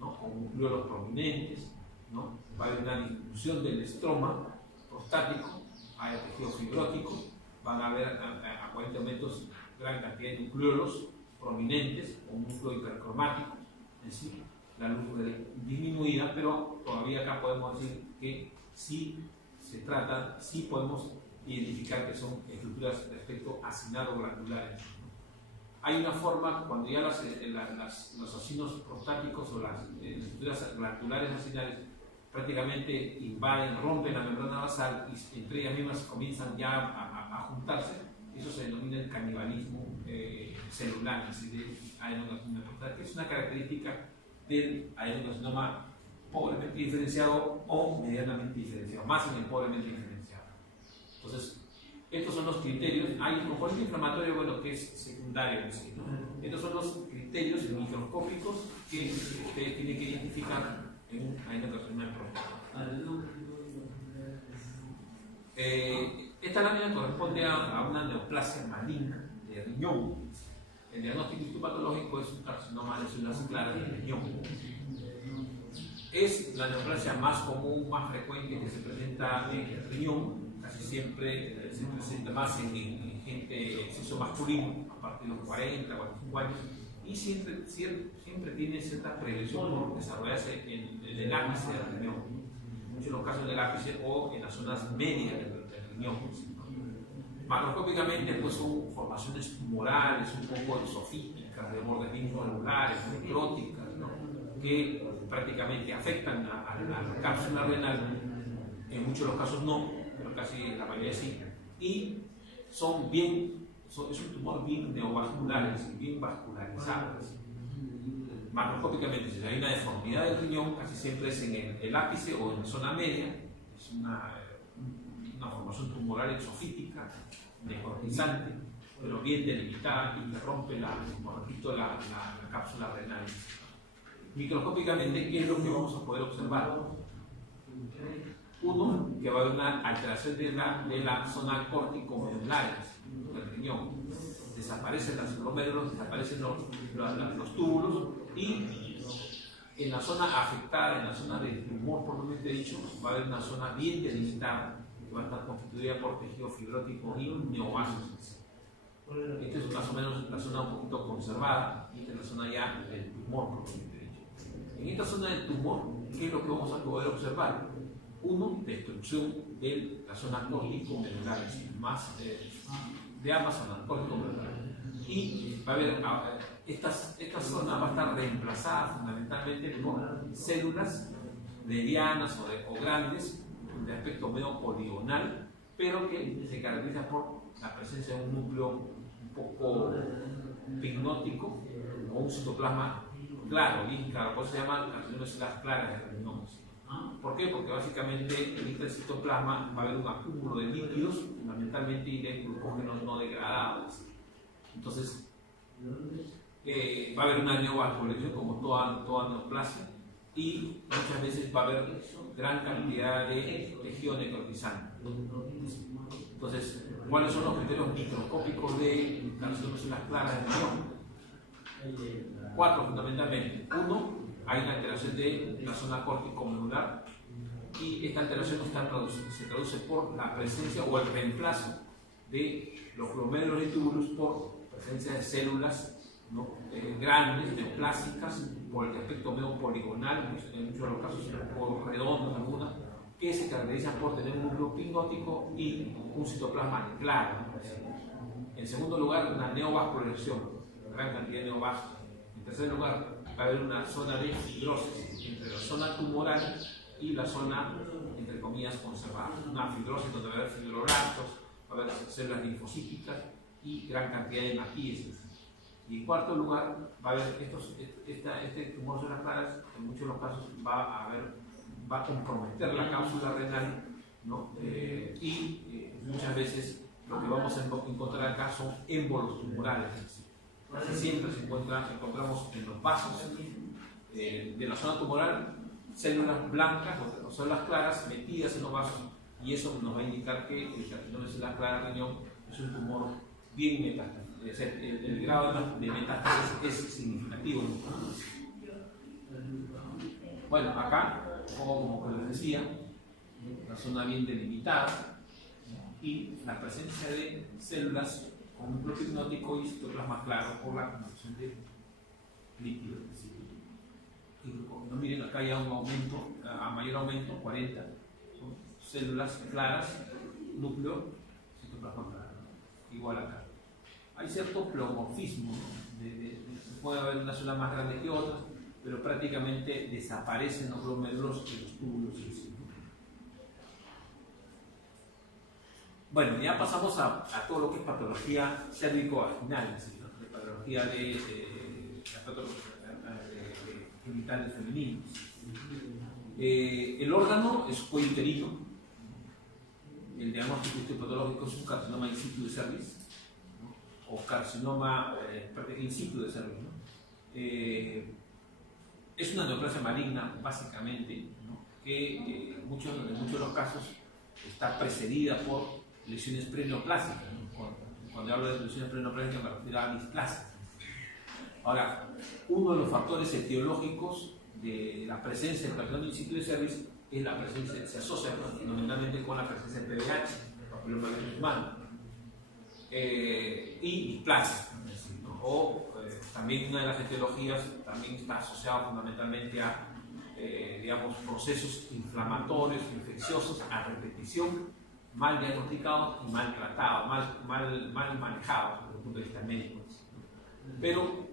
¿no? Con nucleolos prominentes, ¿no? Va a haber una disminución del estroma prostático, hay tejido fibrótico, van a haber a 40 aumentos gran cantidad de nucleolos prominentes o núcleo hipercromático, es decir, la luz disminuida, pero todavía acá podemos decir que sí se trata, sí podemos identificar que son estructuras de aspecto acinado glandulares. Hay una forma, cuando ya los acinos prostáticos o las estructuras glandulares acinales prácticamente invaden, rompen la membrana basal y entre ellas mismas comienzan ya a juntarse, eso se denomina el canibalismo celular, es decir, del adenocarcinoma de próstata, que es una característica del adenocarcinoma pobremente diferenciado o medianamente diferenciado, más en el pobremente diferenciado. Entonces, estos son los criterios. Hay un componente inflamatorio, bueno, que es secundario, ¿sí? ¿no? Estos son los criterios microscópicos que ustedes tienen que identificar en un adenocarcinoma de próstata. Esta lámina corresponde a una neoplasia maligna de riñón. El diagnóstico histopatológico es un carcinoma de células claras de riñón. Es la neoplasia más común, más frecuente que se presenta en el riñón. Casi siempre se presenta más en gente de sexo masculino, a partir de los 40, 45 años, y siempre tiene cierta prevención por desarrollarse en el ápice del riñón, en muchos de los casos en el ápice o en las zonas medias del riñón. Macroscópicamente pues son formaciones tumorales, un poco sofísticas, de bordes linfoanulares, necróticas, ¿no? Que prácticamente afectan a la cápsula renal, en muchos de los casos no, pero casi la mayoría sí, y es un tumor bien neovascular, es decir, bien vascularizado. Macroscópicamente, si hay una deformidad del riñón, casi siempre es en el ápice o en la zona media, es una formación tumoral exofítica, necrotizante, pero bien delimitada y que rompe como repito, la cápsula renal. Microscópicamente, ¿qué es lo que vamos a poder observar? Uno, que va a haber una alteración de la zona córtico-medular del riñón. Desaparecen los glomérulos, desaparecen los túbulos, y en la zona afectada, en la zona del tumor propiamente dicho, va a haber una zona bien delimitada que va a estar constituida por tejido fibrótico y neovasos. Esta es más o menos la zona un poquito conservada, y esta es la zona ya del tumor propiamente dicho. En esta zona del tumor, ¿qué es lo que vamos a poder observar? Uno, destrucción de la zona córtico-medular, más de ambas zonas, córtico-medular. Y va a haber, esta zona va a estar reemplazada fundamentalmente por células medianas o grandes, de aspecto medio poligonal, pero que se caracteriza por la presencia de un núcleo un poco pignótico o un citoplasma claro, bien claro, por eso se llaman carcinoma de células claras de riñón. ¿Por qué? Porque básicamente en este citoplasma va a haber un acúmulo de lípidos, fundamentalmente, y de glucógenos no degradados. Entonces, va a haber una neovascularización como toda neoplasia, y muchas veces va a haber gran cantidad de tejido necrotizante. Entonces, ¿cuáles son los criterios microscópicos de carcinoma de células claras de riñón? 4 fundamentalmente. 1, hay una alteración de la zona córtico-medular, y esta alteración se traduce por la presencia o el reemplazo de los glomérulos y túbulos por presencia de células, ¿no? Grandes, neoplásicas, por el aspecto medio poligonal, en muchos de los casos un poco redondos algunas, que se caracterizan por tener un núcleo pignótico y un citoplasma claro. En segundo lugar, una neovascularización, gran cantidad de neovasculares. En tercer lugar, va a haber una zona de fibrosis entre la zona tumoral y la zona, entre comillas, conservada. Una fibrosis donde va a haber fibroblastos, va a haber células linfocíticas y gran cantidad de hematíesis. Y en cuarto lugar, va a haber este tumor de células claras, en muchos de los casos va a comprometer la cápsula renal, ¿no? Muchas veces lo que vamos a encontrar acá son émbolos tumorales. Casi siempre encontramos en los vasos de la zona tumoral células blancas o células claras metidas en los vasos, y eso nos va a indicar que el carcinoma de células claras de riñón es un tumor bien metástasis. El grado de metástasis es significativo. Bueno, acá, como les decía, una zona bien delimitada y la presencia de células con un núcleo pignótico y citoplasma claro por la acumulación de líquidos. No, miren, acá hay un aumento, a mayor aumento, 40, son células claras, núcleo, citoplasma claro, igual acá. Hay cierto pleomorfismo, ¿no? Puede haber una célula más grande que otras, pero prácticamente desaparecen los glomérulos y los túbulos. Bueno, ya pasamos a todo lo que es patología cérvico-vaginal, ¿no? De patología de genitales femeninos. El órgano es cuello uterino. El diagnóstico histopatológico es un carcinoma in situ de cervix, ¿no? O carcinoma in situ de cervix, ¿no? Es una neoplasia maligna, básicamente, ¿no? Que en muchos de los casos está precedida por lesiones preneoplásicas, ¿no? Cuando hablo de lesiones preneoplásicas me refiero a displasia. Ahora, uno de los factores etiológicos de la presencia del carcinoma in situ de cervix es la presencia, se asocia fundamentalmente con la presencia de PBH, papiloma humano, y displasia, ¿no? O también una de las etiologías también está asociada fundamentalmente a digamos, procesos inflamatorios, infecciosos a repetición, mal diagnosticados y mal tratados, mal manejados desde el punto de vista médico. Pero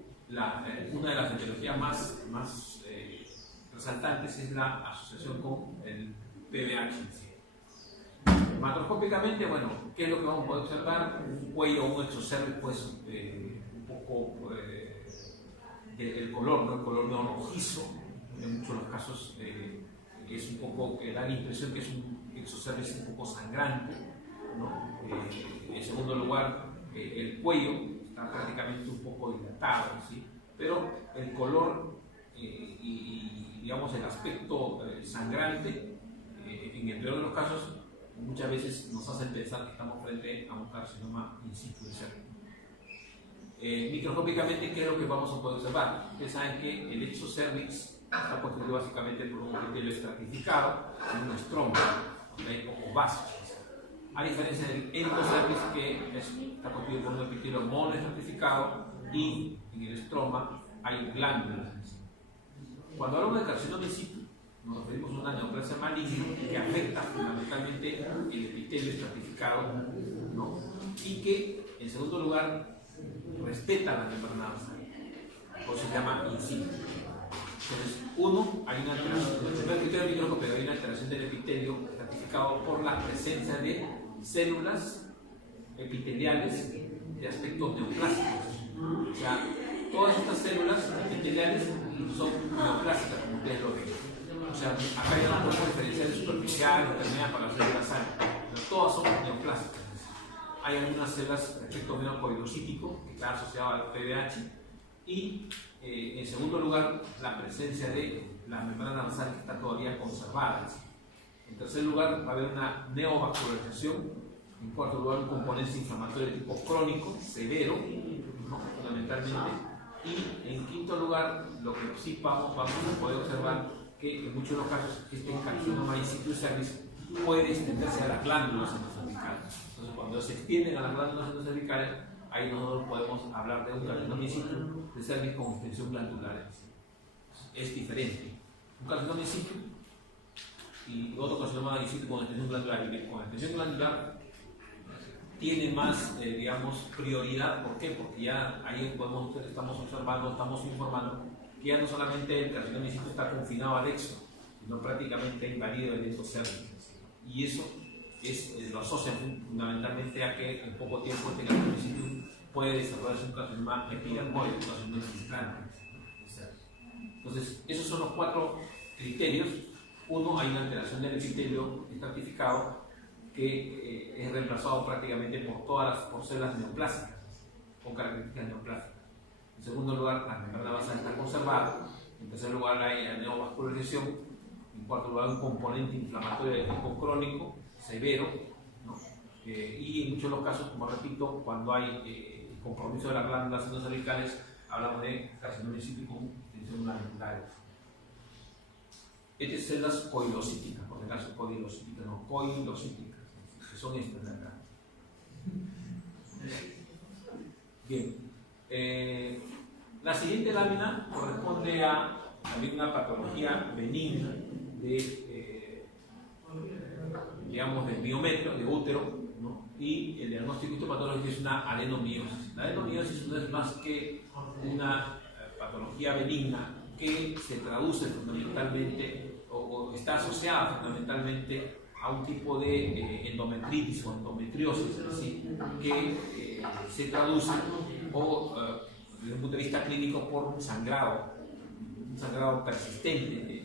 una de las etiologías más resaltantes es la asociación con el PBH en sí. Macroscópicamente, bueno, ¿qué es lo que vamos a poder observar? Un cuello o un exocervix, pues, un poco el color, ¿no? El color medio rojizo, en muchos de los casos es un poco, que da la impresión que es un exocervix un poco sangrante, ¿no? En segundo lugar, el cuello está prácticamente un poco dilatado, ¿sí? Pero el color y digamos el aspecto sangrante, en el peor de los casos, muchas veces nos hacen pensar que estamos frente a un carcinoma in situ de cervix. Microscópicamente, ¿qué es lo que vamos a poder observar? Ustedes saben que el exocervix está constituido básicamente por un epitelio estratificado en un estroma, donde hay pocos vasos. A diferencia del endocervix, que está constituido por un epitelio monoestratificado y en el estroma hay glándulas. Cuando hablamos de carcinoma in situ, nos referimos a una neoplasia maligna que afecta fundamentalmente el epitelio estratificado, ¿no? Y que, en segundo lugar, respeta la membrana basal, o se llama in situ. Entonces, hay una alteración, el primer criterio microscópico, hay una alteración del epitelio estratificado por la presencia de células epiteliales de aspecto neoplásicos. O sea, todas estas células epiteliales son neoplásicas, como ustedes lo ven. O sea, acá ya no podemos diferenciar de superficial, intermedia para las células sanas, pero todas son neoplásicas. Hay algunas células de efecto menocoidocítico que está asociado al PBH, y en segundo lugar, la presencia de la membrana basal que está todavía conservada. En tercer lugar, va a haber una neovascularización. En cuarto lugar, un componente inflamatorio de tipo crónico, severo, ¿no? Fundamentalmente. Y en quinto lugar, lo que sí vamos a poder observar, que en muchos de los casos este carcinoma in situ cervix puede extenderse a las glándulas endocervicales. Entonces, cuando se extienden a las glándulas endocervicales, ahí nosotros podemos hablar de un carcinoma in situ de cervix con extensión glandular. Es diferente. Un carcinoma in situ y otro carcinoma in situ con extensión glandular. Y con extensión glandular tiene más, digamos, prioridad. ¿Por qué? Porque ya ahí estamos observando, estamos informando que ya no solamente el carcinoma in situ está confinado al exo, sino prácticamente invadido el endocervix. Y eso lo asocian fundamentalmente a que en poco tiempo este carcinoma in situ puede desarrollarse un carcinoma epidermoide, un carcinoma infiltrante. Entonces, esos son los cuatro criterios. Uno, hay una alteración del epitelio estratificado que es reemplazado prácticamente por células neoplásicas, con características neoplásicas. En segundo lugar, la membrana basal está conservada. En tercer lugar, hay neovascularización. En cuarto lugar, un componente inflamatorio de tipo crónico, severo, ¿no? Y en muchos de los casos, como repito, cuando hay compromiso de las glándulas endocervicales, hablamos de carcinoma in situ con extensión glandular. Estas células coilocíticas, por si acaso coilocíticas, no coilocíticas, que son estas de acá. Bien. La siguiente lámina corresponde a también una patología benigna digamos, del miometrio, de útero, ¿no? Y el diagnóstico histopatológico es una adenomiosis. La adenomiosis no es más que una patología benigna que se traduce fundamentalmente o está asociada fundamentalmente a un tipo de endometritis o endometriosis, ¿sí? Que se traduce desde un punto de vista clínico por un sangrado persistente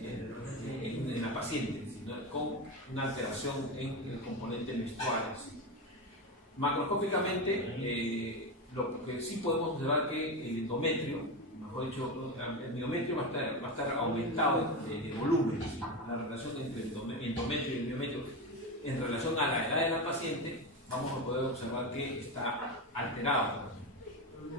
en la paciente, ¿no? Con una alteración en el componente menstrual. ¿Sí? Macroscópicamente, lo que sí podemos observar que el endometrio, mejor dicho, el miometrio va a estar aumentado de volumen. ¿Sí? La relación entre el endometrio y el miometrio en relación a la edad de la paciente, vamos a poder observar que está alterado.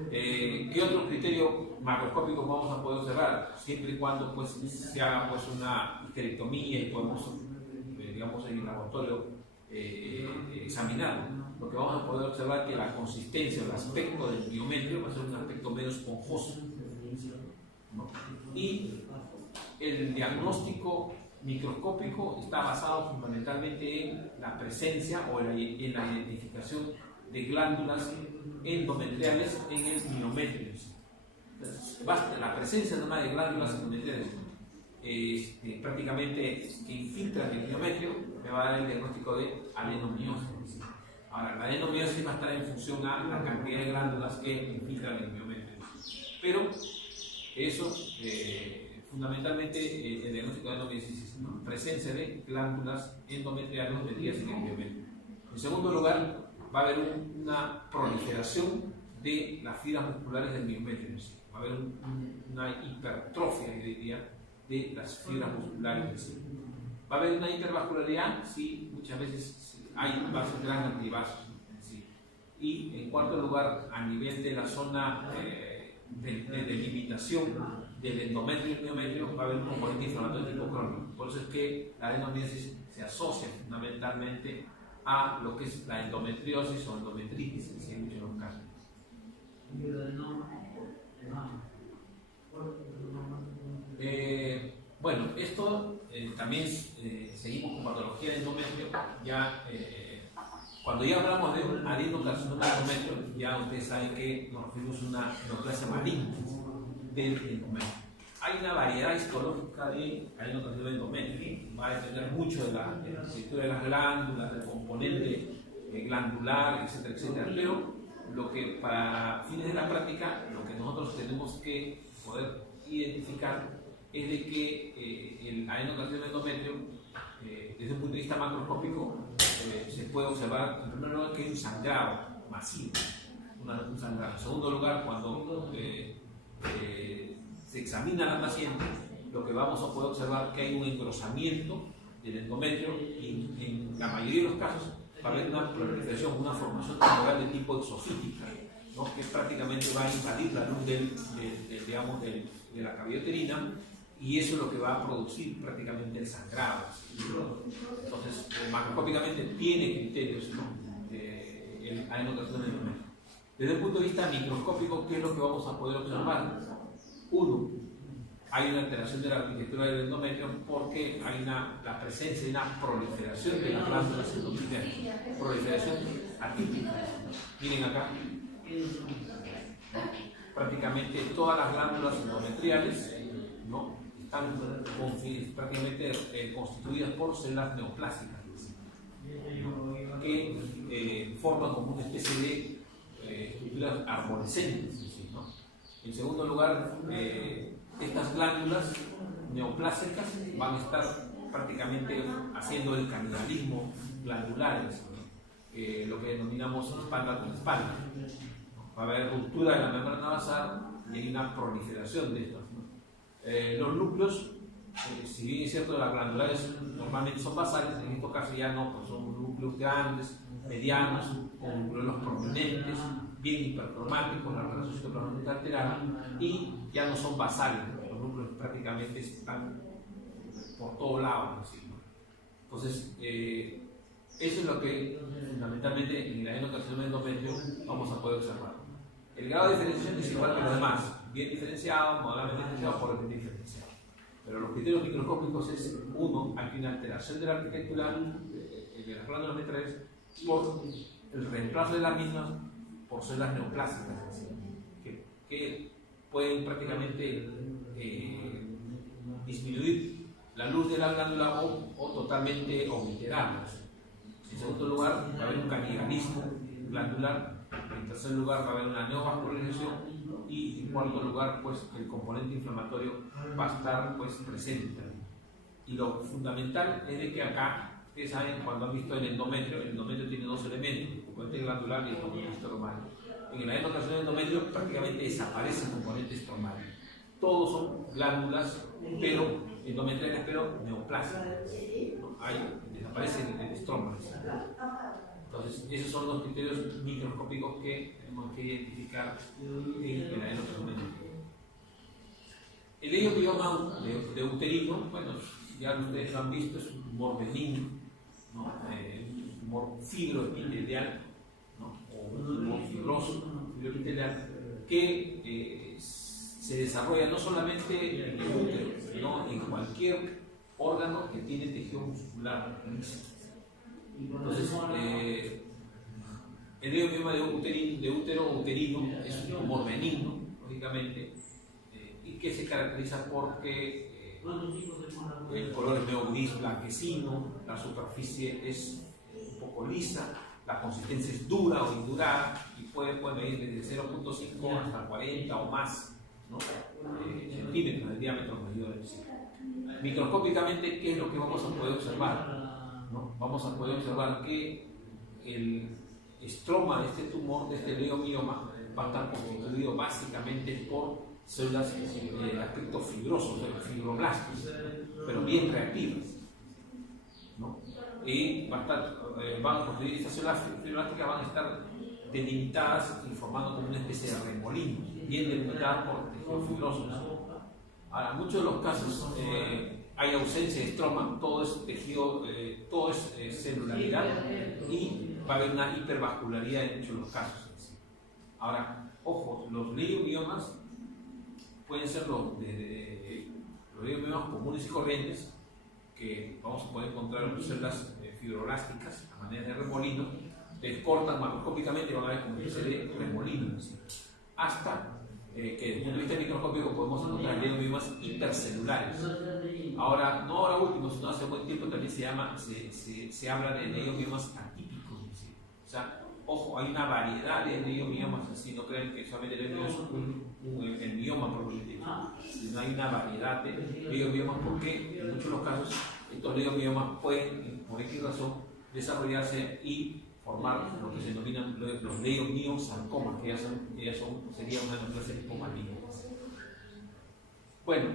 ¿Qué otro criterio macroscópico vamos a poder observar? Siempre y cuando pues, se haga pues, una histerectomía y podemos, digamos, en el laboratorio examinarlo. Lo que vamos a poder observar es que la consistencia, el aspecto del miometrio va a ser un aspecto medio esponjoso, ¿no? Y el diagnóstico microscópico está basado fundamentalmente en la presencia o en la identificación de glándulas endometriales en el miometrio. Entonces, basta la presencia de glándulas endometriales prácticamente que infiltran el endometrio, me va a dar el diagnóstico de adenomiosis. Ahora, la adenomiosis va a estar en función a la cantidad de glándulas que infiltran el endometrio. Pero eso, fundamentalmente, el diagnóstico de adenomiosis es presencia de glándulas endometriales metidas en el endometrio. En segundo lugar, va a haber una proliferación de las fibras musculares del endometrio. Va a haber una hipertrofia, yo diría, de las fibras musculares. Va a haber una hipervascularidad, sí, muchas veces hay vasos grandes y vasos. Sí. Y en cuarto lugar, a nivel de la zona de delimitación del endometrio y el miometrio, va a haber un componente inflamatorio tipo crónico. Por eso es que la adenomiosis se asocia fundamentalmente a lo que es la endometriosis o endometritis, en muchos de los casos. Bueno, esto también seguimos con patología de endometrio. Ya, cuando ya hablamos de un adenocarcinoma de endometrio, ya ustedes saben que nos referimos a una neoplasia maligna del endometrio. Hay una variedad histológica de adenocarcinoma de endometrio, va a depender mucho de la estructura de las glándulas, del componente glandular, etcétera, etcétera. Pero lo que para fines de la práctica, lo que nosotros tenemos que poder identificar es de que el adenocarcinoma de endometrio, desde un punto de vista macroscópico, se puede observar en primer lugar que hay un sangrado masivo, un sangrado. En segundo lugar, cuando se examina a la paciente, lo que vamos a poder observar es que hay un engrosamiento del endometrio y en la mayoría de los casos va a haber una proliferación, una formación tumoral de tipo exofítica, ¿no? Que prácticamente va a invadir la luz de la cavidad uterina, y eso es lo que va a producir prácticamente el sangrado. Entonces, macroscópicamente tiene criterios, ¿no? El adenocarcinoma de endometrio. Desde el punto de vista microscópico, ¿qué es lo que vamos a poder observar? Uno, hay una alteración de la arquitectura del endometrio porque hay la presencia de una proliferación de las glándulas endometriales, proliferación atípica. Miren acá, prácticamente todas las glándulas endometriales, ¿no?, están prácticamente constituidas por células neoplásicas, que forman como una especie de estructuras arborescentes, ¿no? En segundo lugar, estas glándulas neoplásicas van a estar prácticamente haciendo el canibalismo glandular, ¿no? Lo que denominamos espalda con espalda. Va a haber ruptura de la membrana basal y hay una proliferación de estas, ¿no? Los núcleos, si bien es cierto, las glandulares normalmente son basales, en estos casos ya no, pues son núcleos grandes, medianos, con núcleos prominentes, bien hipercromáticos, la relación citoplasmática alterada, y ya no son basales, los núcleos prácticamente están por todos lados, ¿no? Entonces, eso es lo que fundamentalmente en el adenocarcinoma de endometrio vamos a poder observar. El grado de diferenciación es igual que los demás, bien diferenciado, moderadamente diferenciado, pobremente diferenciado. Pero los criterios microscópicos es, uno, hay una alteración de la arquitectura de las glándulas metriales por el reemplazo de las mismas por células neoplásicas, que pueden prácticamente disminuir la luz de la glándula o totalmente obliterarlas. En segundo lugar, va a haber un canibalismo glandular. En tercer lugar, va a haber una neovascularización. Y en cuarto lugar, pues el componente inflamatorio va a estar, pues, presente. Y lo fundamental es de que acá, ustedes saben, cuando han visto el endometrio tiene dos elementos, el componente glandular y el componente estromal. En el adenocarcinoma de endometrio prácticamente desaparece el componente estromal. Todos son glándulas, pero endometriales, pero neoplásicas, ¿no? Desaparece el estroma. Entonces, esos son los criterios microscópicos que tenemos que identificar en el adenocarcinoma. El leiomioma de uterino, bueno, ya ustedes lo han visto, es un tumor benigno, ¿no? Un tumor fibroepitelial, ¿no? O un tumor fibroso, fibroepitelial, que se desarrolla no solamente en el útero, sino en cualquier órgano que tiene tejido muscular. Entonces, el leiomioma de útero uterino es un tumor benigno, lógicamente, y que se caracteriza porque el color es medio gris blanquecino, la superficie es un poco lisa, la consistencia es dura o indurada y puede medir desde 0.5 hasta 40 o más, ¿no? Centímetros de diámetro medido del cielo. Microscópicamente, ¿qué es lo que vamos a poder observar? ¿No? Vamos a poder observar que el estroma de este tumor, de este leiomioma, va a estar constituido básicamente por células de aspecto fibroso, fibroblastos, pero bien reactivas, ¿no? Y van a construir estas células fibroblásticas, van a estar delimitadas y formando como una especie de remolino, bien delimitadas por tejidos fibrosos. Ahora, en muchos de los casos hay ausencia de estroma, todo es tejido, todo es celularidad y va a haber una hipervascularidad en muchos de los casos. Ahora, ojo, los leiomiomas pueden ser los leiomiomas comunes y corrientes, que vamos a poder encontrar en células fibroblásticas a manera de remolino, les cortan macroscópicamente y van a ver como una especie de remolino, hasta que desde el punto de vista microscópico podemos encontrar leiomiomas hipercelulares. Ahora, no ahora último, sino hace buen tiempo también se habla de leiomiomas atípicos. O sea, ojo, hay una variedad de leiomiomas, así no creen que solamente el leiomio es el mioma propiamente dicho, sino hay una variedad de leiomiomas porque en muchos de los casos estos leiomiomas pueden, por X razón, desarrollarse y formar lo que se denominan los leiomiosarcomas, que ya sería una neoplasia tipo maligna. Bueno,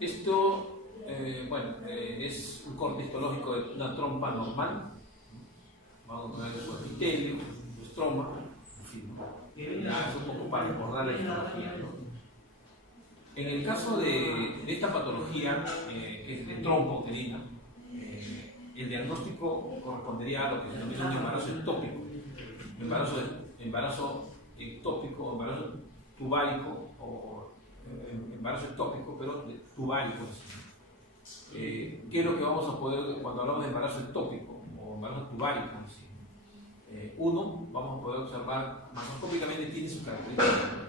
esto es un corte histológico de una trompa normal. Vamos a poner su epitelio, su estroma, en fin, ya es un poco para recordar la histología, ¿no? En el caso de esta patología, que es de trompa uterina, el diagnóstico correspondería a lo que se denomina un embarazo ectópico. Embarazo ectópico, embarazo tubárico, o embarazo ectópico, pero tubárico. ¿Qué es lo que vamos a poder, cuando hablamos de embarazo ectópico o embarazo tubárico? Uno, vamos a poder observar, macroscópicamente tiene su característica.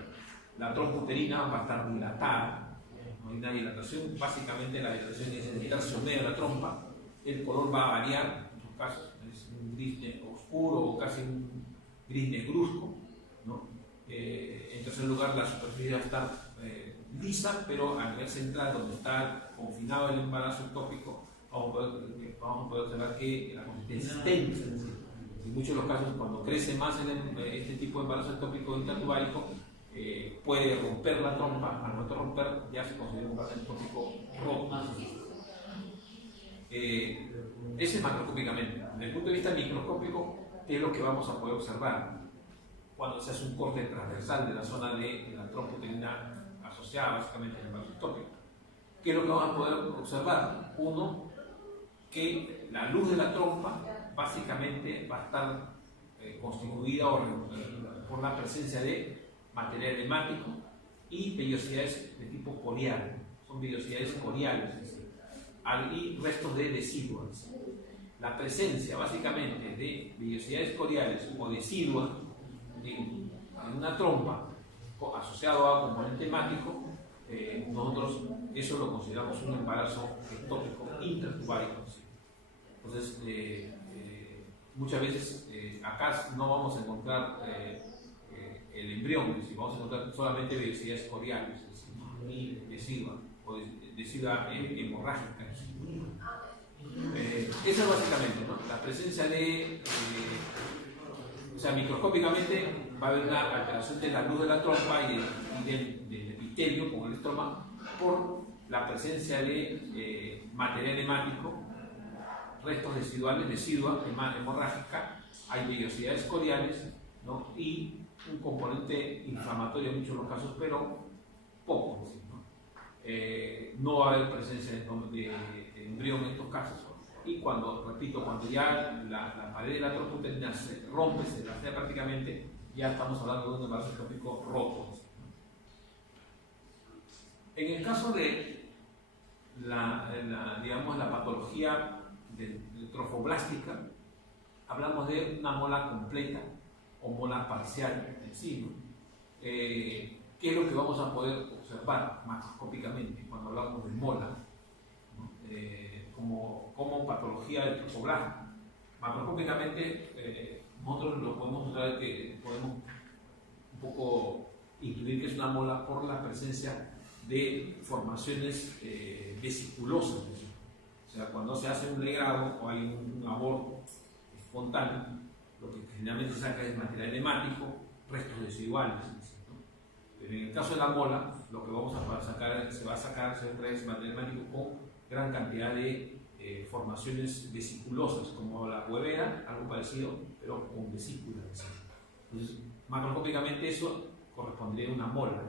La trompa uterina va a estar dilatada, no hay una dilatación, básicamente la dilatación es en el tercio medio de la trompa. El color va a variar, en muchos casos es un gris oscuro o casi un gris negruzco, ¿no? En tercer lugar, la superficie va a estar lisa, pero a nivel central, donde está confinado el embarazo ectópico, vamos a poder observar que la consistencia es tensa. En muchos de los casos, cuando crece más este tipo de embarazo ectópico intratubárico, puede romper la trompa. Al no romper, ya se considera un embarazo ectópico roto. Ese es macroscópicamente. Desde el punto de vista microscópico, ¿qué es lo que vamos a poder observar? Cuando se hace un corte transversal de la zona de la trompa uterina asociada básicamente al embarazo ectópico. ¿Qué es lo que vamos a poder observar? Uno, que la luz de la trompa básicamente va a estar constituida por la presencia de material hemático y vellosidades de tipo corial. Son vellosidades coriales, y restos de deciduas. La presencia básicamente de vellosidades coriales o deciduas en una trompa asociado a componente hemático, nosotros eso lo consideramos un embarazo ectópico intratubárico. Entonces, muchas veces acá no vamos a encontrar el embrión, vamos a encontrar solamente vellosidades coriales y decidua o decidua hemorrágica. Eso es básicamente, ¿no? La presencia de, o sea, microscópicamente va a haber una alteración de la luz de la trompa y del epitelio con el estroma por la presencia de material hemático, restos residuales, decidua hemorrágica, hay vellosidades coriales, ¿no? Y un componente inflamatorio en muchos de los casos, pero poco. No va a haber presencia de embrión en estos casos. Y cuando, repito, cuando ya la pared de la trompa uterina se rompe, se lastra prácticamente, ya estamos hablando de un embarazo ectópico roto. En el caso de digamos, la patología de trofoblástica, hablamos de una mola completa o mola parcial en sí, ¿no? ¿Qué ¿Qué es lo que vamos a poder observar macroscópicamente cuando hablamos de mola, ¿no? Como patología del trofoblasma? Macroscópicamente, nosotros lo podemos notar que podemos un poco incluir que es una mola por la presencia de formaciones vesiculosas. O sea, cuando se hace un legrado o hay un aborto espontáneo, lo que generalmente se saca es material hemático, restos residuales, ¿no? Pero en el caso de la mola, lo que vamos a sacar, se va a traer ese material hemático con gran cantidad de formaciones vesiculosas, como la huevera, algo parecido, pero con vesículas. Entonces, macroscópicamente eso correspondería a una mola.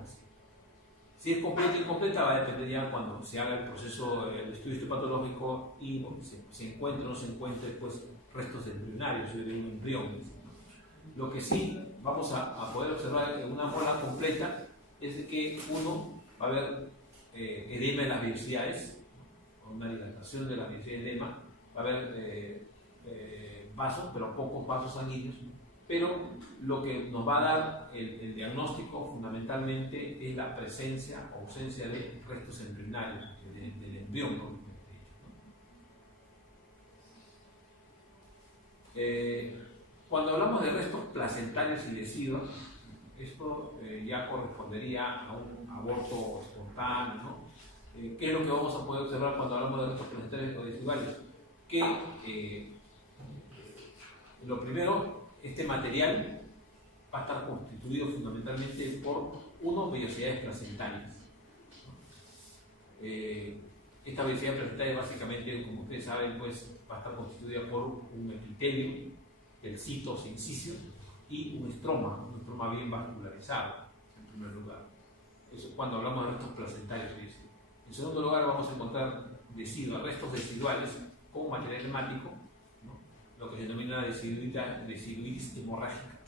Si es completa o incompleta va a depender ya cuando se haga el proceso, el estudio histopatológico y se encuentre o no se encuentre pues, restos embrionarios de un embrión. Lo que sí vamos a poder observar en una mola completa es de que uno va a haber edema de las vellosidades, una dilatación de la vellosidad de edema, va a haber vasos, pero pocos vasos sanguíneos. Pero lo que nos va a dar el diagnóstico fundamentalmente es la presencia o ausencia de restos embrionarios, del embrión, ¿no? Cuando hablamos de restos placentarios y deciduos, esto ya correspondería a un aborto espontáneo, ¿no? ¿Qué es lo que vamos a poder observar cuando hablamos de restos placentarios o deciduales? Que lo primero, este material va a estar constituido fundamentalmente por vellosidades placentarias. Esta vellosidad placentaria básicamente, como ustedes saben, pues, va a estar constituida por un epitelio, el citocincicio y un estroma bien vascularizado, en primer lugar. Eso cuando hablamos de restos placentarios. En segundo lugar, vamos a encontrar restos residuales con material hemático, lo que se denomina deciduitis hemorrágica.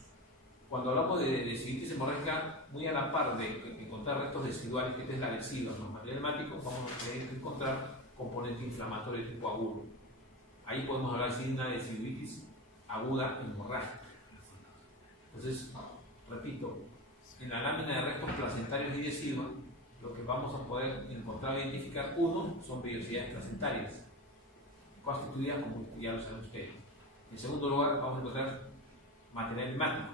Cuando hablamos de deciduitis hemorrágica, muy a la par de encontrar restos residuales, que es la adhesiva, los materiales hemáticos, vamos a encontrar componente inflamatorio de tipo agudo. Ahí podemos hablar de una deciduitis aguda hemorrágica. Entonces, repito, en la lámina de restos placentarios y deciduos, lo que vamos a poder encontrar e identificar, uno, son vellosidades placentarias, constituidas, como ya lo saben ustedes. En segundo lugar, vamos a encontrar material hemático.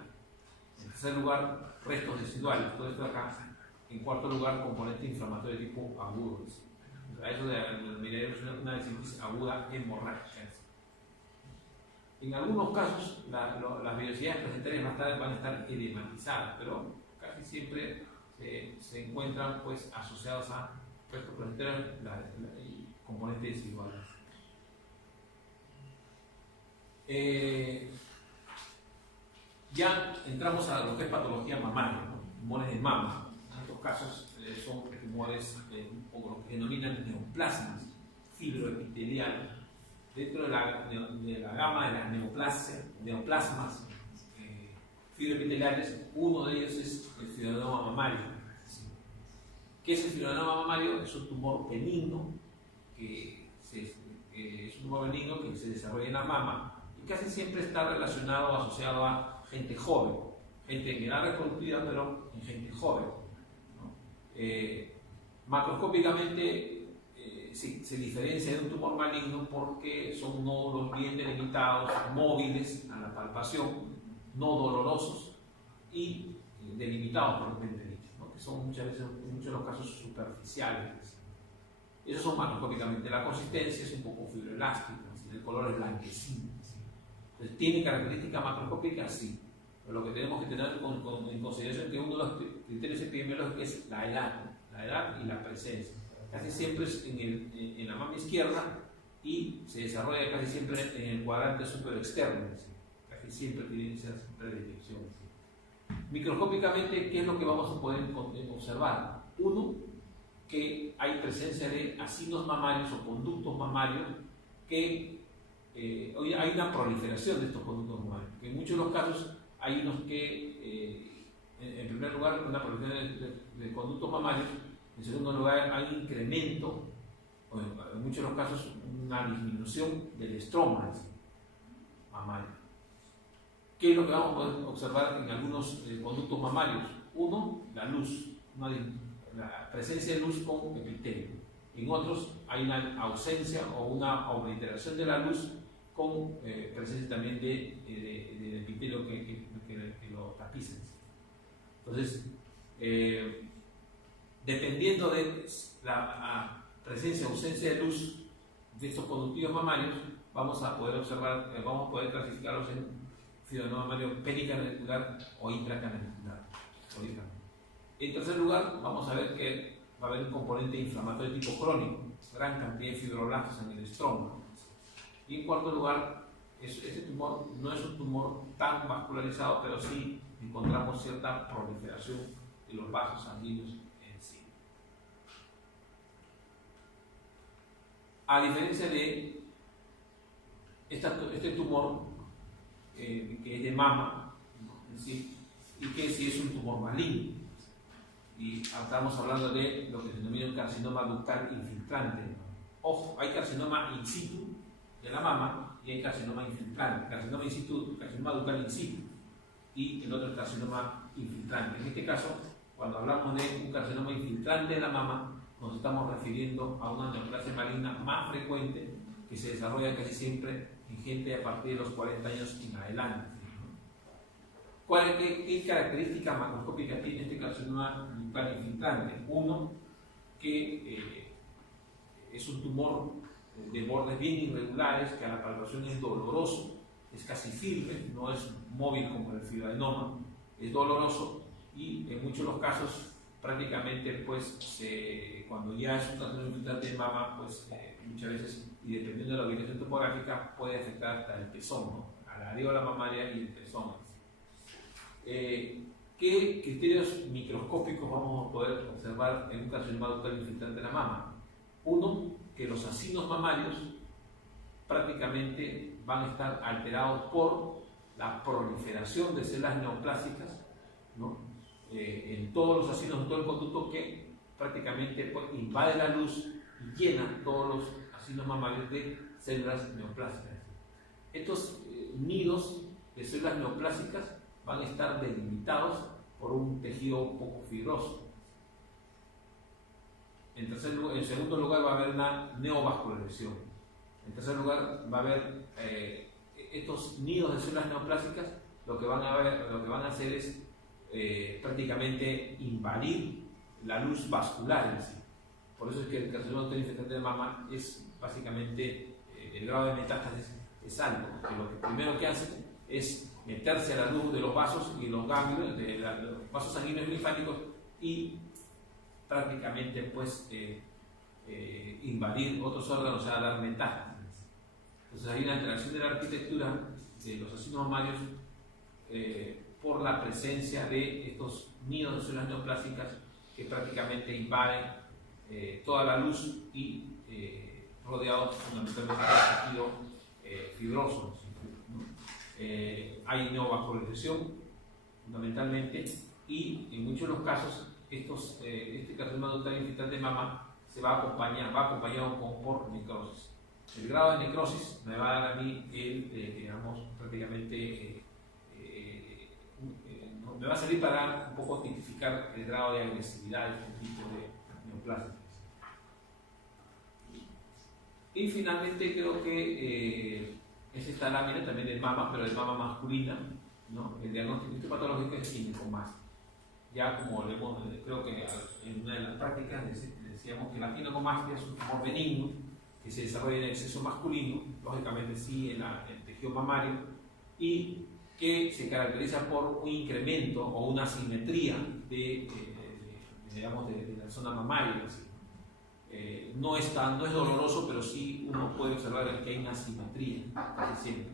En tercer lugar, restos residuales, todo esto acá. En cuarto lugar, componente inflamatorio de tipo agudo. A eso de una deciduitis aguda hemorrágica. En algunos casos, las vellosidades placentarias van a estar edematizadas, pero casi siempre se encuentran pues, asociados a restos placentarios y componentes residuales. Ya entramos a lo que es patología mamaria, ¿no? Tumores de mama. En estos casos son tumores o lo que denominan neoplasmas fibroepiteliales. Dentro de la gama de las neoplasmas fibroepiteliales, uno de ellos es el fibroadenoma mamario. ¿Qué es el fibroadenoma mamario? Es un tumor benigno que se desarrolla en la mama y casi siempre está relacionado o asociado a gente joven, gente en edad reproductiva, pero en gente joven, ¿no? Macroscópicamente sí, se diferencia de un tumor maligno porque son nódulos bien delimitados, móviles a la palpación, no dolorosos y delimitados propiamente dicho, ¿no? Que son muchas veces, en muchos de los casos, superficiales. Esos son macroscópicamente. La consistencia es un poco fibroelástica, el color es blanquecino. Entonces, ¿tiene características macroscópicas? Sí. Pero lo que tenemos que tener en consideración es que uno de los criterios epidemiológicos es la edad y la presencia. Casi siempre es en la mama izquierda y se desarrolla casi siempre en el cuadrante superexterno. Casi siempre tiene esas predilecciones. Microscópicamente, ¿qué es lo que vamos a poder observar? Uno, que hay presencia de acinos mamarios o conductos mamarios que hoy hay una proliferación de estos conductos mamarios. Que en muchos de los casos hay unos que, en primer lugar, una proliferación de conductos mamarios. En segundo lugar, hay un incremento, o en muchos de los casos, una disminución del estroma mamario. ¿Qué es lo que vamos a poder observar en algunos conductos mamarios? Uno, la luz. la presencia de luz con epitelio. En otros hay una ausencia o una obliteración de la luz con presencia también de epitelio que lo tapiza. Entonces, dependiendo de la presencia o ausencia de luz de estos conductivos mamarios, vamos a poder observar, vamos a poder clasificarlos en fibroadenoma mamario pericanalicular o intracanalicular. En tercer lugar, vamos a ver que va a haber un componente inflamatorio de tipo crónico, gran cantidad de fibroblastos en el estroma. Y en cuarto lugar, este tumor no es un tumor tan vascularizado, pero sí encontramos cierta proliferación de los vasos sanguíneos en sí. A diferencia de este tumor que es de mama, en sí, y que sí es un tumor maligno. Y estamos hablando de lo que se denomina un carcinoma ductal infiltrante. Ojo, hay carcinoma in situ de la mama y hay carcinoma infiltrante. Carcinoma in situ, carcinoma ductal in situ, y el otro es carcinoma infiltrante. En este caso, cuando hablamos de un carcinoma infiltrante de la mama, nos estamos refiriendo a una neoplasia maligna más frecuente que se desarrolla casi siempre en gente a partir de los 40 años en adelante. ¿Qué características macroscópicas tiene este carcinoma ductal infiltrante? Uno, que es un tumor de bordes bien irregulares, que a la palpación es doloroso, es casi firme, no es móvil como el fibroadenoma, es doloroso y en muchos de los casos prácticamente pues cuando ya es un carcinoma infiltrante de mama, pues muchas veces, y dependiendo de la ubicación topográfica, puede afectar hasta el pezón, ¿no? A la areola mamaria y el pezón. ¿Qué criterios microscópicos vamos a poder observar en un carcinoma ductal infiltrante de la mama? Uno, que los acinos mamarios prácticamente van a estar alterados por la proliferación de células neoplásicas, ¿no? En todos los acinos, en todo el conducto que prácticamente pues, invade la luz y llena todos los acinos mamarios de células neoplásicas. Estos nidos de células neoplásicas van a estar delimitados por un tejido un poco fibroso. En segundo lugar, va a haber una neovascularización. En tercer lugar, va a haber estos nidos de células neoplásicas, lo que van a hacer es prácticamente invadir la luz vascular en sí. Por eso es que el carcinoma ductal infiltrante de mama es básicamente el grado de metástasis es alto, porque lo que primero que hace es meterse a la luz de los vasos y los ganglios, de los vasos sanguíneos linfáticos y prácticamente pues invadir otros órganos, o sea, dar metástasis. Entonces hay una alteración de la arquitectura de los acinos mamarios por la presencia de estos nidos de células neoplásicas que prácticamente invaden toda la luz y rodeados fundamentalmente por el tejido fibroso. Hay neovascularización fundamentalmente y en muchos de los casos este carcinoma ductal infiltrante de mama va acompañado por necrosis. El grado de necrosis me va a dar a mí prácticamente me va a servir para un poco identificar el grado de agresividad de este tipo de neoplasias. Y finalmente creo que es esta lámina también de mama, pero de mama masculina, ¿no? El diagnóstico histopatológico es ginecomastia. Ya como creo que en una de las prácticas decíamos que la ginecomastia es un tumor benigno que se desarrolla en el sexo masculino, lógicamente sí en el tejido mamario, y que se caracteriza por un incremento o una asimetría de la zona mamaria. No es doloroso, pero sí uno puede observar que hay una asimetría casi siempre.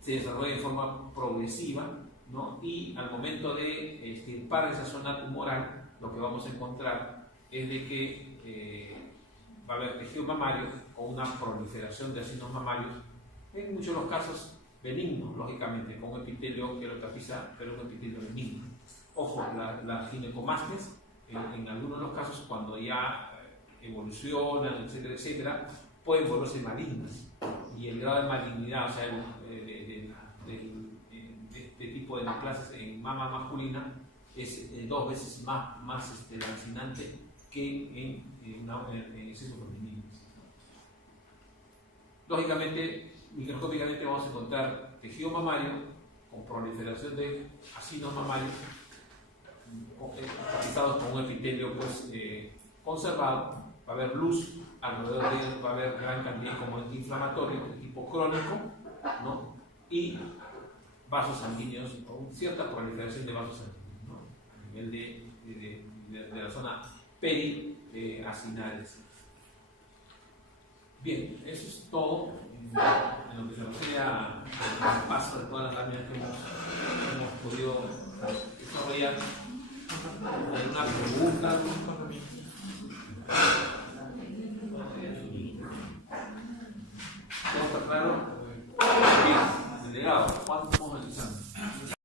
Se desarrolla de forma progresiva, ¿no? Y al momento de extirpar esa zona tumoral, lo que vamos a encontrar es de que va a haber tejido mamario con una proliferación de acinos mamarios, en muchos de los casos benignos, lógicamente, con un epitelio que lo tapiza, pero un epitelio benigno. Ojo, las ginecomasties, en algunos de los casos, cuando ya evolucionan, etcétera, etcétera, pueden volverse malignas. Y el grado de malignidad, o sea, de este tipo de neoplasias en mama masculina, es 2 veces más lancinante que en exceso femenino. Lógicamente, microscópicamente vamos a encontrar tejido mamario con proliferación de acinos mamarios tapizados con un epitelio pues, conservado. Va a haber luz, alrededor de ellos va a haber gran cantidad de componente inflamatorio de tipo crónico, ¿no? Y vasos sanguíneos, con cierta proliferación de vasos sanguíneos, ¿no? A nivel de la zona periacinales. Bien, eso es todo en lo que se refiere al paso de todas las láminas que hemos podido desarrollar. ¿Alguna pregunta?